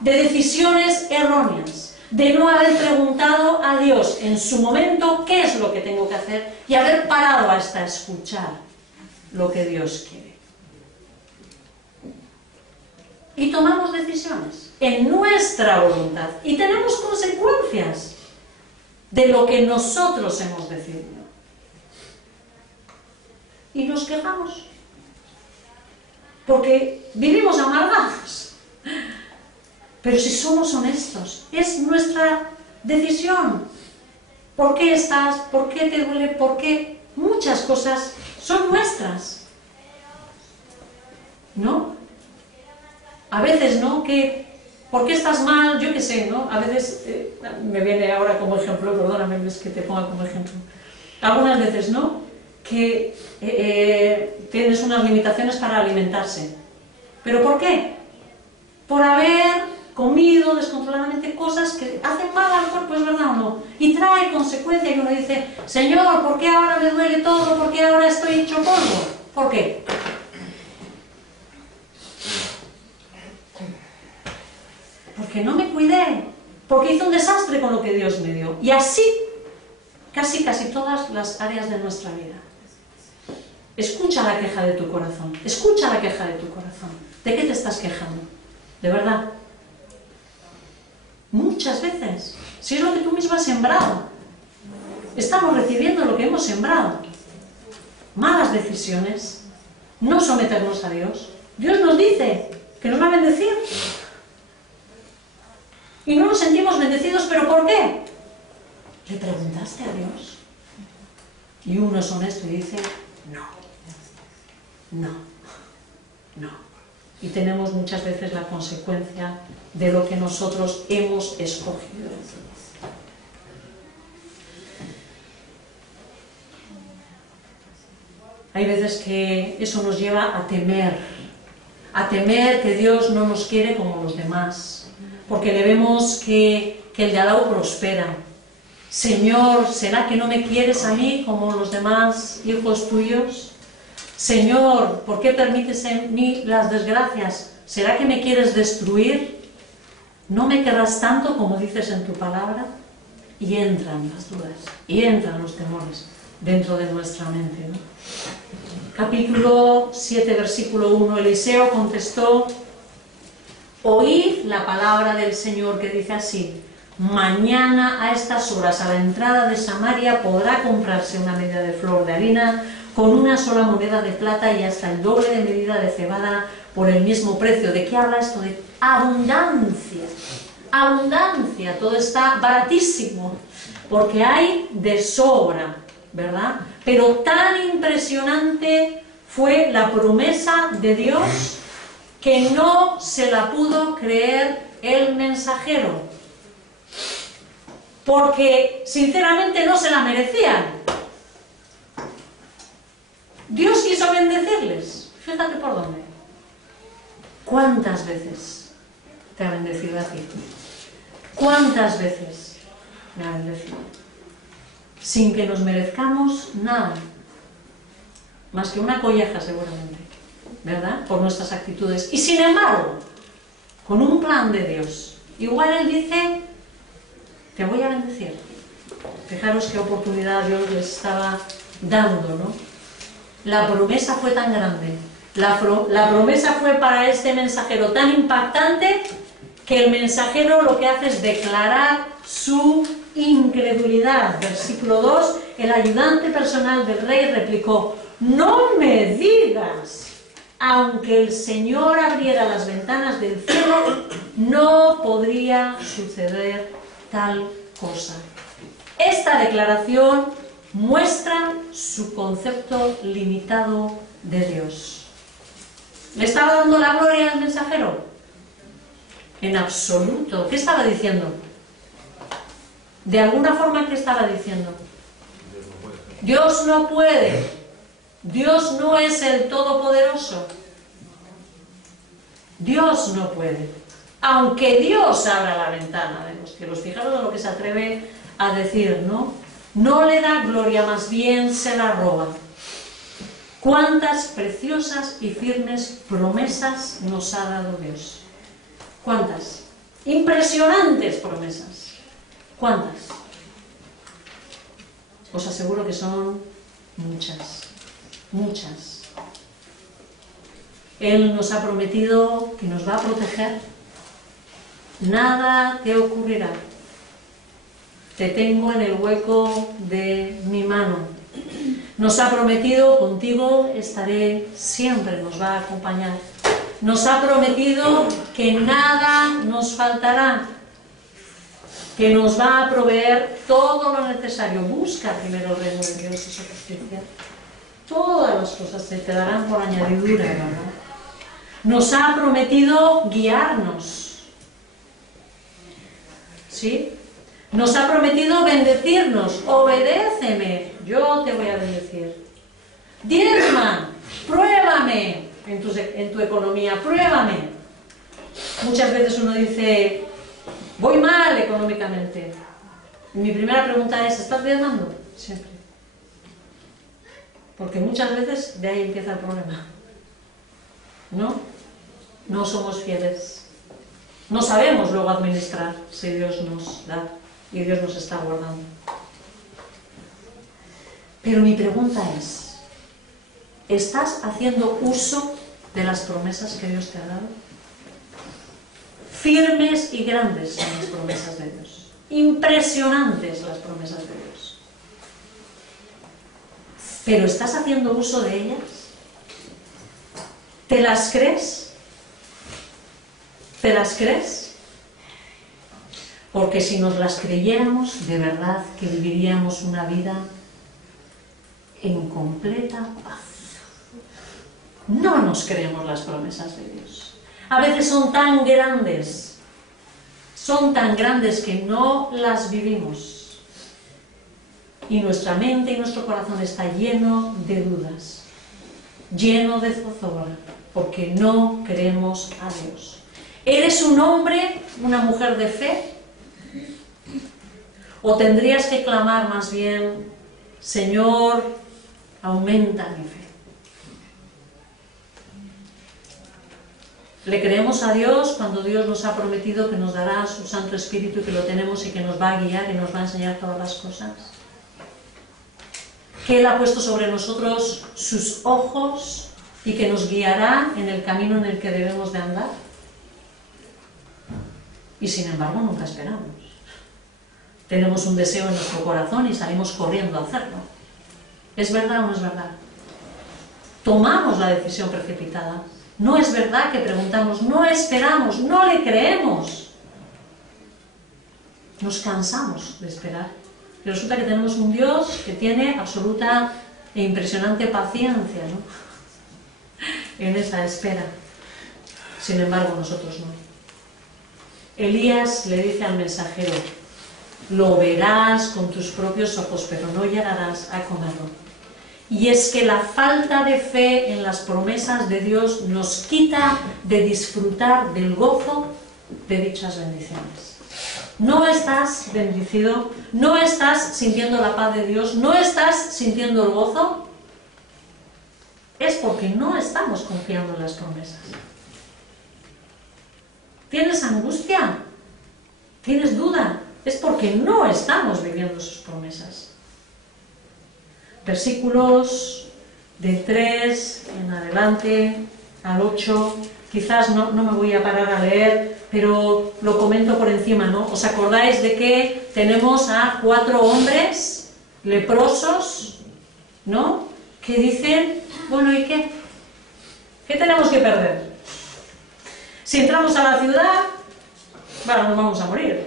de decisiones erróneas, de no haber preguntado a Dios en su momento qué es lo que tengo que hacer y haber parado hasta escuchar lo que Dios quiere. Y tomamos decisiones en nuestra voluntad y tenemos consecuencias de lo que nosotros hemos decidido. Y nos quejamos porque vivimos amargados. Pero si somos honestos, es nuestra decisión. ¿Por qué estás? ¿Por qué te duele? ¿Por qué? Muchas cosas son nuestras. ¿No? A veces, ¿no? ¿Por qué estás mal? Yo qué sé, ¿no? A veces, me viene ahora como ejemplo, perdóname, es que te ponga como ejemplo. Algunas veces, ¿no? Que tienes unas limitaciones para alimentarse. ¿Pero por qué? Por haber comido descontroladamente cosas que hacen mal al cuerpo, ¿es verdad o no? Y trae consecuencias y uno dice, Señor, ¿por qué ahora me duele todo? ¿Por qué ahora estoy hecho polvo? ¿Por qué? porque no me cuidé, porque hice un desastre con lo que Dios me dio. Y así, casi todas las áreas de nuestra vida. Escucha la queja de tu corazón, escucha la queja de tu corazón. ¿De qué te estás quejando? ¿De verdad? Muchas veces, si es lo que tú mismo has sembrado, estamos recibiendo lo que hemos sembrado. Malas decisiones, no someternos a Dios. Dios nos dice que nos va a bendecir. Y no nos sentimos bendecidos, ¿pero por qué? ¿Le preguntaste a Dios? Y uno es honesto y dice, no. Y tenemos muchas veces la consecuencia de lo que nosotros hemos escogido. Hay veces que eso nos lleva a temer que Dios no nos quiere como los demás, porque le vemos que el de al lado prospera. Señor, ¿será que no me quieres a mí como los demás hijos tuyos? Señor, ¿por qué permites en mí las desgracias? ¿Será que me quieres destruir? ¿No me querrás tanto como dices en tu palabra? Y entran las dudas, y entran los temores dentro de nuestra mente, ¿no? Capítulo 7, versículo 1. Eliseo contestó: oíd la palabra del Señor, que dice así: mañana a estas horas a la entrada de Samaria podrá comprarse una medida de flor de harina con una sola moneda de plata y hasta el doble de medida de cebada por el mismo precio. ¿De qué habla esto? De abundancia. Abundancia, todo está baratísimo, porque hay de sobra, ¿verdad? Pero tan impresionante fue la promesa de Dios que no se la pudo creer el mensajero, porque sinceramente no se la merecían. Dios quiso bendecirles, fíjate por dónde. ¿Cuántas veces te ha bendecido a ti? ¿Cuántas veces me ha bendecido? Sin que nos merezcamos nada, más que una colleja seguramente, ¿verdad? Por nuestras actitudes. Y sin embargo, con un plan de Dios, igual Él dice: te voy a bendecir. Fijaros qué oportunidad Dios les estaba dando, ¿no? La promesa fue tan grande, la promesa fue para este mensajero tan impactante, que el mensajero lo que hace es declarar su incredulidad. Versículo 2, el ayudante personal del rey replicó: no me digas, aunque el Señor abriera las ventanas del cielo, no podría suceder tal cosa. Esta declaración muestra su concepto limitado de Dios. ¿Le estaba dando la gloria al mensajero? En absoluto. ¿Qué estaba diciendo? De alguna forma, ¿qué estaba diciendo? Dios no puede. Dios no es el Todopoderoso. Dios no puede. Aunque Dios abra la ventana de los cielos. Fijaros en lo que se atreve a decir, ¿no? No le da gloria, más bien se la roba. Cuántas preciosas y firmes promesas nos ha dado Dios. ¿Cuántas? Impresionantes promesas. ¿Cuántas? Os aseguro que son muchas, muchas. Él nos ha prometido que nos va a proteger. Nada te ocurrirá. Te tengo en el hueco de mi mano. Nos ha prometido: contigo estaré siempre, nos va a acompañar. Nos ha prometido que nada nos faltará, que nos va a proveer todo lo necesario. Busca primero el reino de Dios y su justicia. Todas las cosas se te darán por añadidura, ¿verdad? Nos ha prometido guiarnos, ¿sí? Nos ha prometido bendecirnos. Obedéceme, yo te voy a bendecir. Diezma, pruébame en tu economía, pruébame. Muchas veces uno dice: voy mal económicamente. Y mi primera pregunta es: ¿estás diezmando? Siempre. Porque muchas veces de ahí empieza el problema. ¿No? No somos fieles. No sabemos luego administrar si Dios nos da y Dios nos está guardando. Pero mi pregunta es, ¿estás haciendo uso de las promesas que Dios te ha dado? Firmes y grandes son las promesas de Dios. Impresionantes las promesas de Dios. ¿Pero estás haciendo uso de ellas? ¿Te las crees? ¿Te las crees? Porque si nos las creyéramos, de verdad que viviríamos una vida en completa paz. No nos creemos las promesas de Dios. A veces son tan grandes que no las vivimos. Y nuestra mente y nuestro corazón está lleno de dudas, lleno de zozobra, porque no creemos a Dios. ¿Eres un hombre, una mujer de fe? ¿O tendrías que clamar más bien, Señor, aumenta mi fe? ¿Le creemos a Dios cuando Dios nos ha prometido que nos dará su Santo Espíritu y que lo tenemos y que nos va a guiar y nos va a enseñar todas las cosas? Que Él ha puesto sobre nosotros sus ojos y que nos guiará en el camino en el que debemos de andar. Y sin embargo nunca esperamos. Tenemos un deseo en nuestro corazón y salimos corriendo a hacerlo. ¿Es verdad o no es verdad? Tomamos la decisión precipitada. No es verdad que preguntamos, no esperamos, no le creemos. Nos cansamos de esperar. Y resulta que tenemos un Dios que tiene absoluta e impresionante paciencia, ¿no? En esa espera. Sin embargo, nosotros no. Elías le dice al mensajero, lo verás con tus propios ojos, pero no llegarás a comerlo. Y es que la falta de fe en las promesas de Dios nos quita de disfrutar del gozo de dichas bendiciones. No estás bendecido, no estás sintiendo la paz de Dios, no estás sintiendo el gozo, es porque no estamos confiando en las promesas. ¿Tienes angustia? ¿Tienes duda? Es porque no estamos viviendo sus promesas. Versículos de 3 en adelante al 8, quizás no me voy a parar a leer, pero lo comento por encima, ¿no? ¿Os acordáis de que tenemos a 4 hombres leprosos, ¿no? Que dicen, bueno, ¿y qué? ¿Qué tenemos que perder? Si entramos a la ciudad, bueno, nos vamos a morir,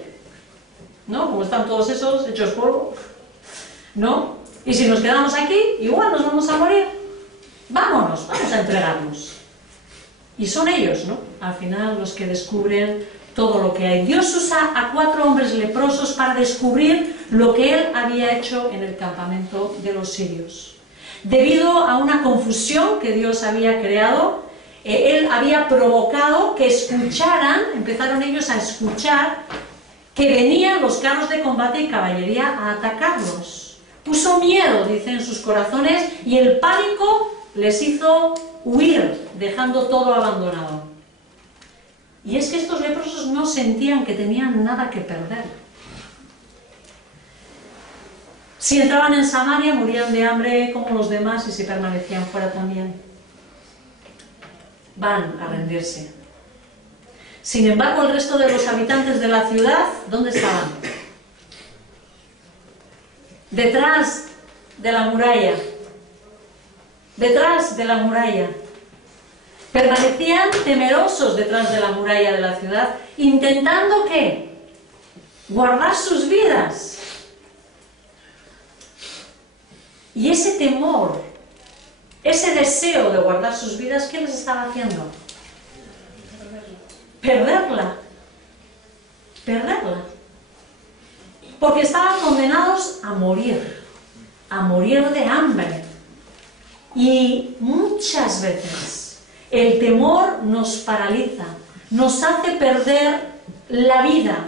¿no? Como están todos esos hechos polvo, ¿no? Y si nos quedamos aquí, igual nos vamos a morir. Vámonos, vamos a entregarnos. Y son ellos, ¿no? Al final los que descubren todo lo que hay. Dios usa a 4 hombres leprosos para descubrir lo que Él había hecho en el campamento de los sirios. Debido a una confusión que Dios había creado, Él había provocado que escucharan, empezaron ellos a escuchar que venían los carros de combate y caballería a atacarlos. Puso miedo, dice, en sus corazones y el pánico les hizo huir, dejando todo abandonado. Y es que estos leprosos no sentían que tenían nada que perder. Si entraban en Samaria, morían de hambre como los demás y si permanecían fuera también. Van a rendirse. Sin embargo, el resto de los habitantes de la ciudad, ¿dónde estaban? Detrás de la muralla. Detrás de la muralla. Permanecían temerosos detrás de la muralla de la ciudad, intentando ¿qué? Guardar sus vidas. Y ese temor, ese deseo de guardar sus vidas, ¿qué les estaba haciendo? Perderla. Perderla. Porque estaban condenados a morir de hambre. Y muchas veces el temor nos paraliza, nos hace perder la vida.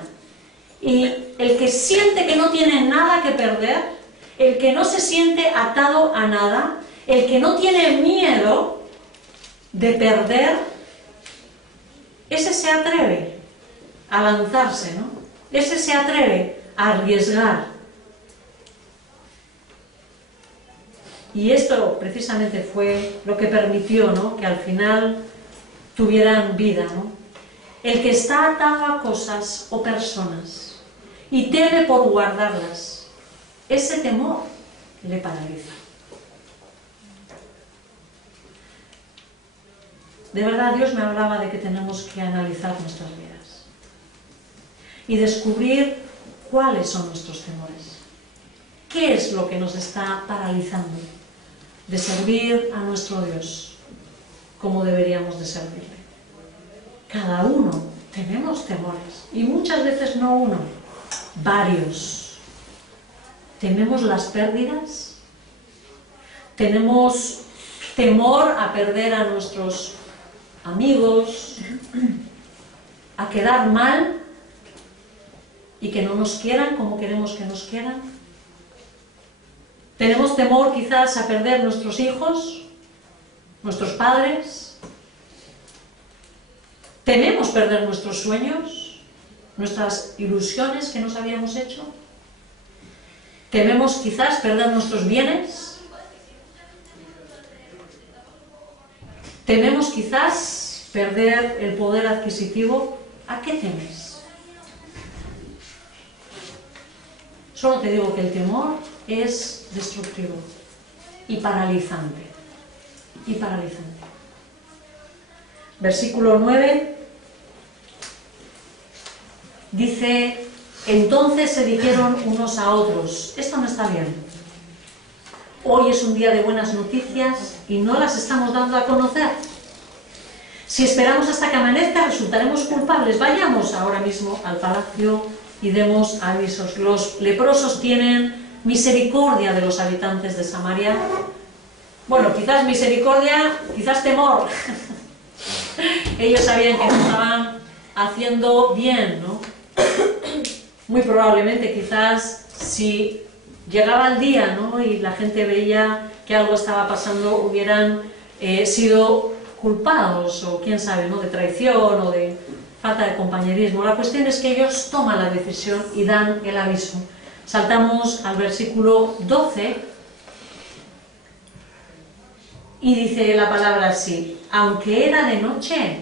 Y el que siente que no tiene nada que perder, el que no se siente atado a nada, el que no tiene miedo de perder, ese se atreve a lanzarse, ¿no? Ese se atreve a arriesgar. Y esto precisamente fue lo que permitió, ¿no?, que al final tuvieran vida, ¿no? El que está atado a cosas o personas y teme por guardarlas, ese temor le paraliza. De verdad, Dios me hablaba de que tenemos que analizar nuestras vidas y descubrir cuáles son nuestros temores. ¿Qué es lo que nos está paralizando de servir a nuestro Dios como deberíamos de servirle? Cada uno tenemos temores, y muchas veces no uno, varios. Tememos las pérdidas, tenemos temor a perder a nuestros amigos, a quedar mal y que no nos quieran como queremos que nos quieran. Tenemos temor quizás a perder nuestros hijos, nuestros padres. Tememos perder nuestros sueños, nuestras ilusiones que nos habíamos hecho. Tememos quizás perder nuestros bienes. Tememos quizás perder el poder adquisitivo. ¿A qué temes? Solo te digo que el temor es destructivo y paralizante. Y paralizante. Versículo 9 dice: entonces se dijeron unos a otros, esto no está bien. Hoy es un día de buenas noticias y no las estamos dando a conocer. Si esperamos hasta que amanezca, resultaremos culpables. Vayamos ahora mismo al palacio y demos avisos. Los leprosos tienen misericordia de los habitantes de Samaria. Bueno, quizás misericordia, quizás temor. Ellos sabían que no estaban haciendo bien, ¿no? Muy probablemente, quizás, si llegaba el día, ¿no?, y la gente veía que algo estaba pasando, hubieran sido culpados, o quién sabe, ¿no?, de traición o de falta de compañerismo. La cuestión es que ellos toman la decisión y dan el aviso. Saltamos al versículo 12 y dice la palabra así: aunque era de noche,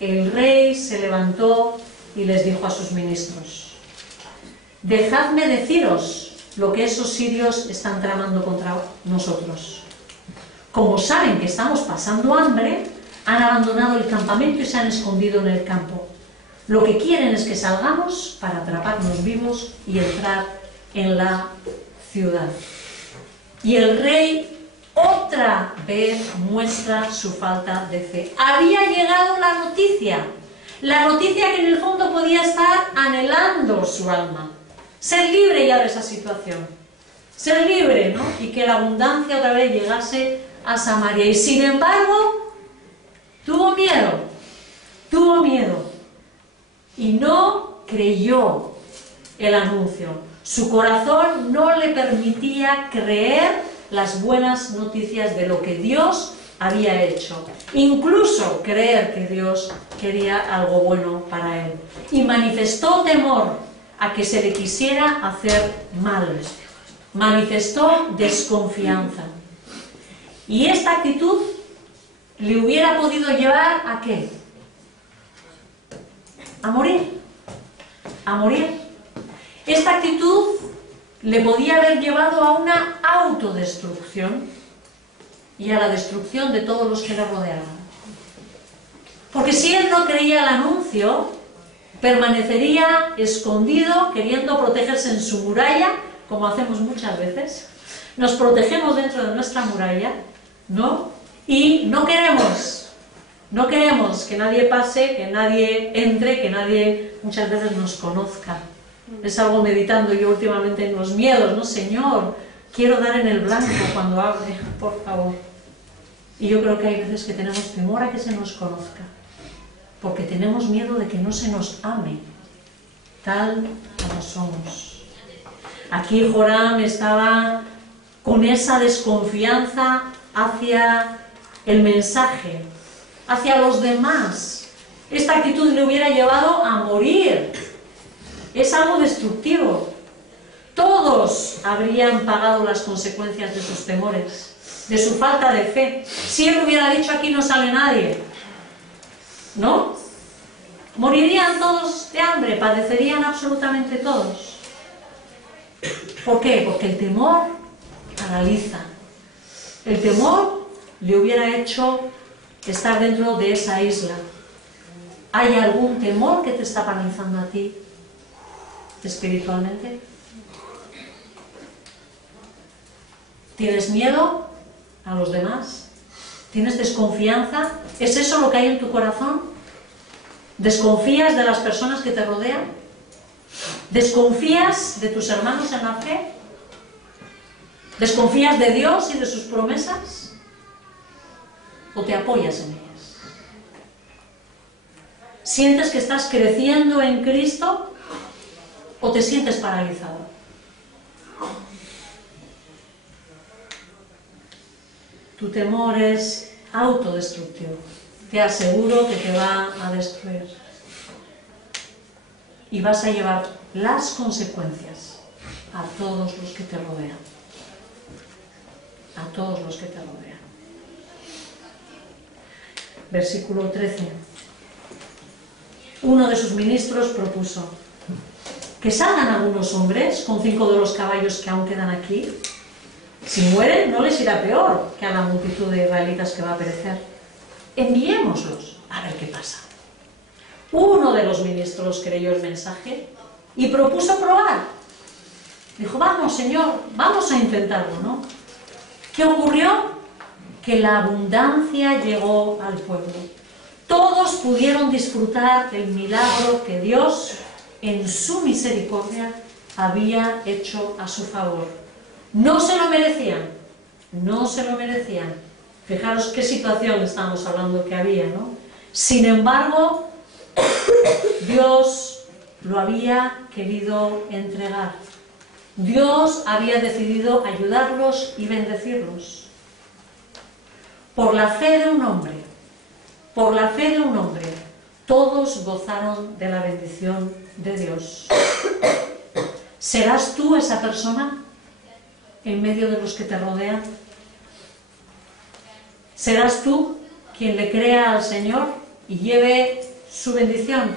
el rey se levantó y les dijo a sus ministros: dejadme deciros lo que esos sirios están tramando contra nosotros. Como saben que estamos pasando hambre, han abandonado el campamento y se han escondido en el campo. Lo que quieren es que salgamos para atraparnos vivos y entrar en la ciudad. Y el rey otra vez muestra su falta de fe. Había llegado la noticia que en el fondo podía estar anhelando su alma. Ser libre ya de esa situación. Ser libre, ¿no? Y que la abundancia otra vez llegase a Samaria. Y sin embargo, tuvo miedo. Y no creyó el anuncio. Su corazón no le permitía creer las buenas noticias de lo que Dios había hecho. Incluso creer que Dios quería algo bueno para él. Y manifestó temor a que se le quisiera hacer mal. Manifestó desconfianza. Y esta actitud le hubiera podido llevar ¿a qué? A morir. A morir. Esta actitud le podía haber llevado a una autodestrucción y a la destrucción de todos los que le rodeaban. Porque si él no creía el anuncio, permanecería escondido, queriendo protegerse en su muralla, como hacemos muchas veces. Nos protegemos dentro de nuestra muralla, ¿no? Y no queremos que nadie pase, que nadie entre, que nadie muchas veces nos conozca. Es algo meditando yo últimamente en los miedos, ¿no? Señor, quiero dar en el blanco cuando hable, por favor. Y yo creo que hay veces que tenemos temor a que se nos conozca, porque tenemos miedo de que no se nos ame, tal como somos. Aquí Joram estaba con esa desconfianza hacia el mensaje, hacia los demás. Esta actitud le hubiera llevado a morir. Es algo destructivo. Todos habrían pagado las consecuencias de sus temores, de su falta de fe. Si él hubiera dicho aquí no sale nadie, ¿no? Morirían todos de hambre, padecerían absolutamente todos. ¿Por qué? Porque el temor paraliza. El temor le hubiera hecho estar dentro de esa isla. ¿Hay algún temor que te está paralizando a ti espiritualmente? ¿Tienes miedo a los demás? ¿Tienes desconfianza? ¿Es eso lo que hay en tu corazón? ¿Desconfías de las personas que te rodean? ¿Desconfías de tus hermanos en la fe? ¿Desconfías de Dios y de sus promesas? ¿O te apoyas en ellas? ¿Sientes que estás creciendo en Cristo o te sientes paralizado? Tu temor es autodestructivo. Te aseguro que te va a destruir. Y vas a llevar las consecuencias a todos los que te rodean. A todos los que te rodean. Versículo 13. Uno de sus ministros propuso que salgan algunos hombres con 5 de los caballos que aún quedan aquí. Si mueren, no les irá peor que a la multitud de israelitas que va a perecer. Enviémoslos a ver qué pasa. Uno de los ministros creyó el mensaje y propuso probar. Dijo, vamos, Señor, vamos a intentarlo, ¿no? ¿Qué ocurrió? Que la abundancia llegó al pueblo. Todos pudieron disfrutar del milagro que Dios, en su misericordia, había hecho a su favor. No se lo merecían, no se lo merecían. Fijaros qué situación estamos hablando que había, ¿no? Sin embargo, Dios lo había querido entregar. Dios había decidido ayudarlos y bendecirlos. Por la fe de un hombre, todos gozaron de la bendición de Dios. ¿Serás tú esa persona en medio de los que te rodean? ¿Serás tú quien le crea al Señor y lleve su bendición?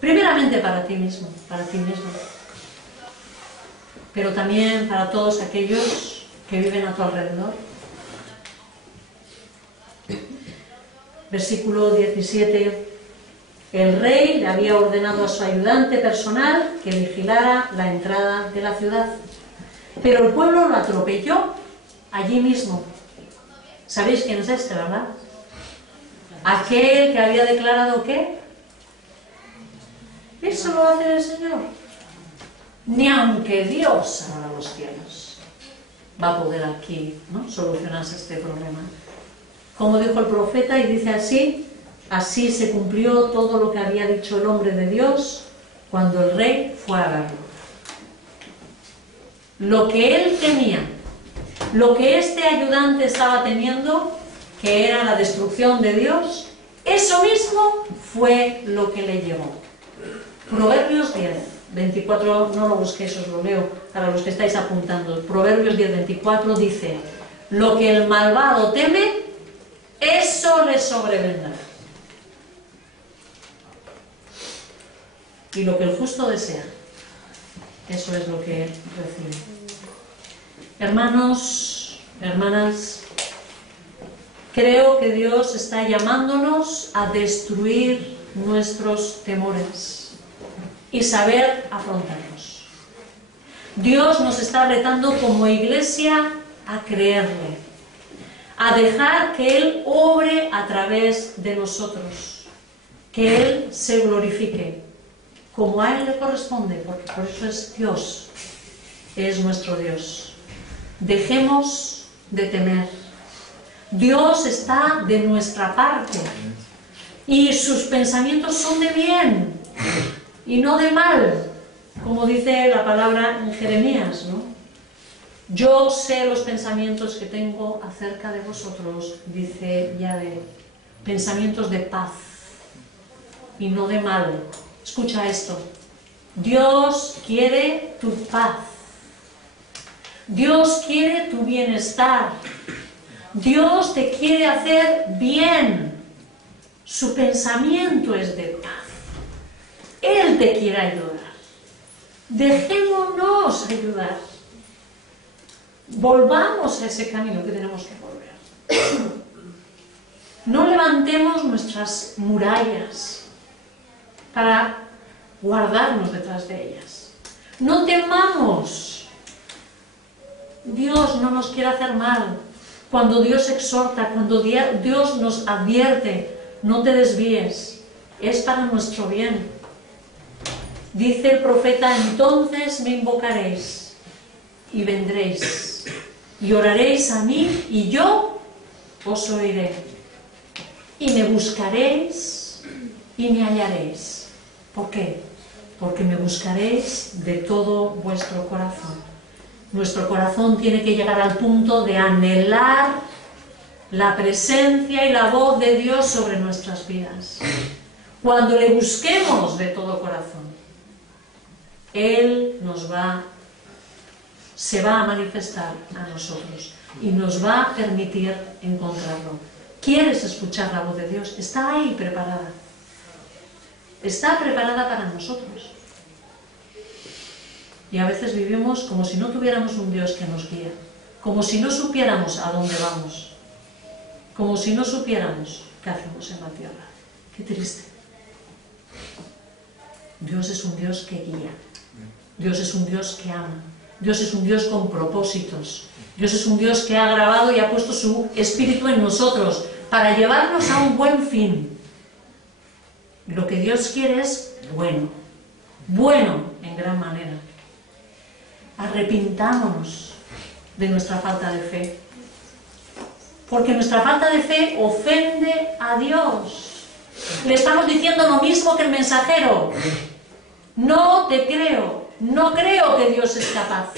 Primeramente para ti mismo, pero también para todos aquellos que viven a tu alrededor. Versículo 17. El rey le había ordenado a su ayudante personal que vigilara la entrada de la ciudad. Pero el pueblo lo atropelló allí mismo. ¿Sabéis quién es este, verdad? Aquel que había declarado ¿qué? Eso lo hace el Señor. Ni aunque Dios abra los cielos, va a poder aquí, ¿no?, solucionarse este problema. Como dijo el profeta, y dice así se cumplió todo lo que había dicho el hombre de Dios cuando el rey fue a verlo. Lo que él temía, lo que este ayudante estaba temiendo, que era la destrucción de Dios, eso mismo fue lo que le llevó. Proverbios 10, 24, no lo busquéis, os lo leo para los que estáis apuntando. Proverbios 10, 24 dice: lo que el malvado teme, eso le sobrevendrá. Y lo que el justo desea, eso es lo que recibe. Hermanos, hermanas, creo que Dios está llamándonos a destruir nuestros temores y saber afrontarlos. Dios nos está retando como iglesia a creerle, a dejar que Él obre a través de nosotros, que Él se glorifique, como a Él le corresponde, porque por eso es Dios, es nuestro Dios. Dejemos de temer. Dios está de nuestra parte y sus pensamientos son de bien y no de mal, como dice la palabra en Jeremías, ¿no? Yo sé los pensamientos que tengo acerca de vosotros, dice Yahvé, pensamientos de paz y no de mal. Escucha esto. Dios quiere tu paz. Dios quiere tu bienestar. Dios te quiere hacer bien. Su pensamiento es de paz. Él te quiere ayudar. Dejémonos ayudar. Volvamos a ese camino que tenemos que volver. No levantemos nuestras murallas para guardarnos detrás de ellas. No temamos. Dios no nos quiere hacer mal. Cuando Dios exhorta, cuando Dios nos advierte, no te desvíes. Es para nuestro bien. Dice el profeta, entonces me invocaréis y vendréis y oraréis a mí y yo os oiré. Y me buscaréis y me hallaréis. ¿Por qué? Porque me buscaréis de todo vuestro corazón. Nuestro corazón tiene que llegar al punto de anhelar la presencia y la voz de Dios sobre nuestras vidas. Cuando le busquemos de todo corazón, Él se va a manifestar a nosotros y nos va a permitir encontrarlo. ¿Quieres escuchar la voz de Dios? Está ahí preparada. Está preparada para nosotros. Y a veces vivimos como si no tuviéramos un Dios que nos guía, como si no supiéramos a dónde vamos, como si no supiéramos qué hacemos en la tierra. Qué triste. Dios es un Dios que guía. Dios es un Dios que ama. Dios es un Dios con propósitos. Dios es un Dios que ha grabado y ha puesto su espíritu en nosotros para llevarnos a un buen fin. Lo que Dios quiere es bueno. Bueno en gran manera. Arrepintámonos de nuestra falta de fe. Porque nuestra falta de fe ofende a Dios. Le estamos diciendo lo mismo que el mensajero. No te creo. No creo que Dios es capaz.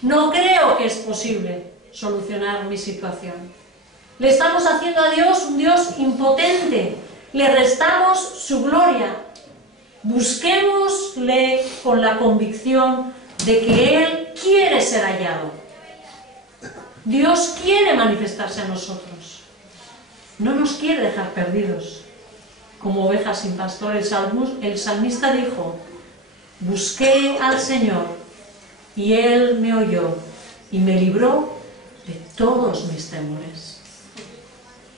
No creo que es posible solucionar mi situación. Le estamos haciendo a Dios un Dios impotente. Le restamos su gloria. Busquémosle con la convicción de que Él quiere ser hallado. Dios quiere manifestarse a nosotros. No nos quiere dejar perdidos, como ovejas sin pastor. El salmista dijo, busqué al Señor y Él me oyó y me libró de todos mis temores.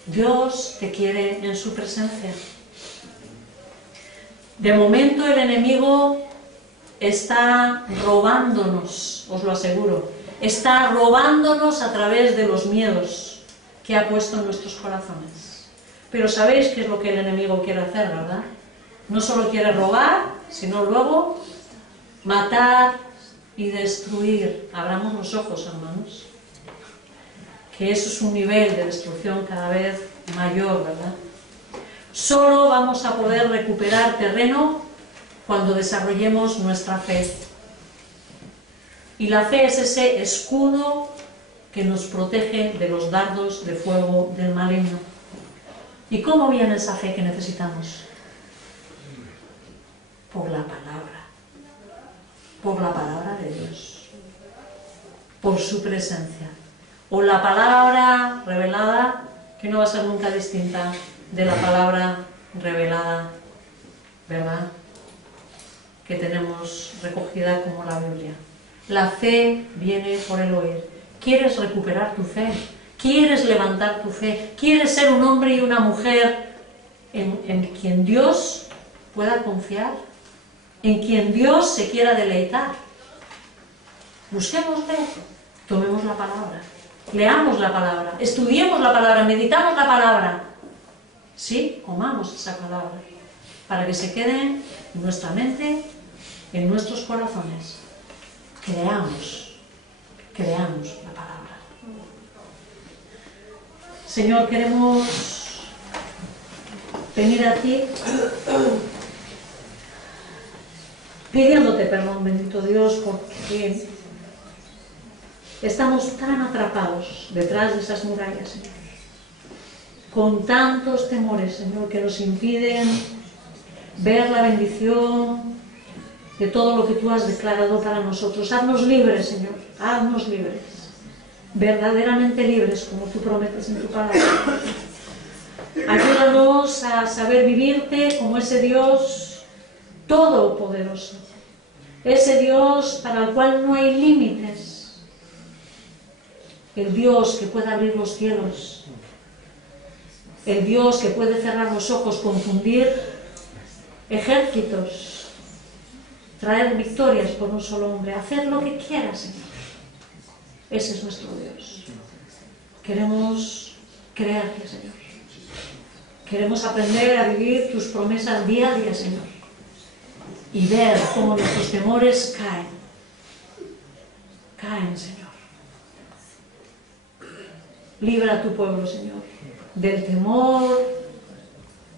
Dios te quiere en su presencia. De momento el enemigo está robándonos, os lo aseguro, está robándonos a través de los miedos que ha puesto en nuestros corazones. Pero sabéis qué es lo que el enemigo quiere hacer, ¿verdad? No solo quiere robar, sino luego matar y destruir. Abramos los ojos, hermanos. Que eso es un nivel de destrucción cada vez mayor, ¿verdad? Solo vamos a poder recuperar terreno cuando desarrollemos nuestra fe. Y la fe es ese escudo que nos protege de los dardos de fuego del maligno. ¿Y cómo viene esa fe que necesitamos? Por la palabra. Por la palabra de Dios. Por su presencia. O la palabra revelada, que no va a ser nunca distinta de la palabra revelada, ¿verdad?, que tenemos recogida como la Biblia. La fe viene por el oír. ¿Quieres recuperar tu fe? ¿Quieres levantar tu fe? ¿Quieres ser un hombre y una mujer en quien Dios pueda confiar? ¿En quien Dios se quiera deleitar? Busquémosle, tomemos la palabra, leamos la palabra, estudiemos la palabra, meditamos la palabra. Sí, comamos esa palabra, para que se quede en nuestra mente, en nuestros corazones. Creamos la palabra. Señor, queremos venir a ti pidiéndote perdón, bendito Dios, porque estamos tan atrapados detrás de esas murallas, Señor, con tantos temores, Señor, que nos impiden ver la bendición de todo lo que tú has declarado para nosotros. Haznos libres, Señor, haznos libres, verdaderamente libres, como tú prometes en tu palabra. Ayúdanos a saber vivirte como ese Dios todopoderoso, ese Dios para el cual no hay límites, el Dios que puede abrir los cielos, el Dios que puede cerrar los ojos, confundir ejércitos, traer victorias por un solo hombre, hacer lo que quiera, Señor. Ese es nuestro Dios. Queremos creerte, Señor. Queremos aprender a vivir tus promesas día a día, Señor, y ver cómo nuestros temores caen. Caen, Señor. Libra a tu pueblo, Señor, del temor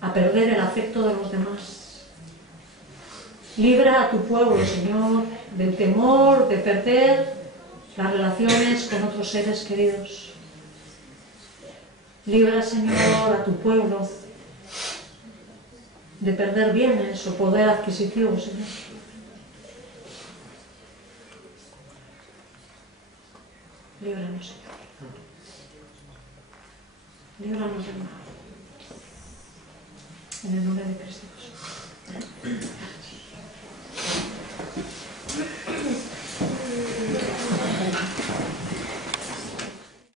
a perder el afecto de los demás. Libra a tu pueblo, Señor, del temor de perder las relaciones con otros seres queridos. Libra, Señor, a tu pueblo de perder bienes o poder adquisitivo, Señor. Líbranos, Señor. Líbranos del mal. En el nombre de Cristo.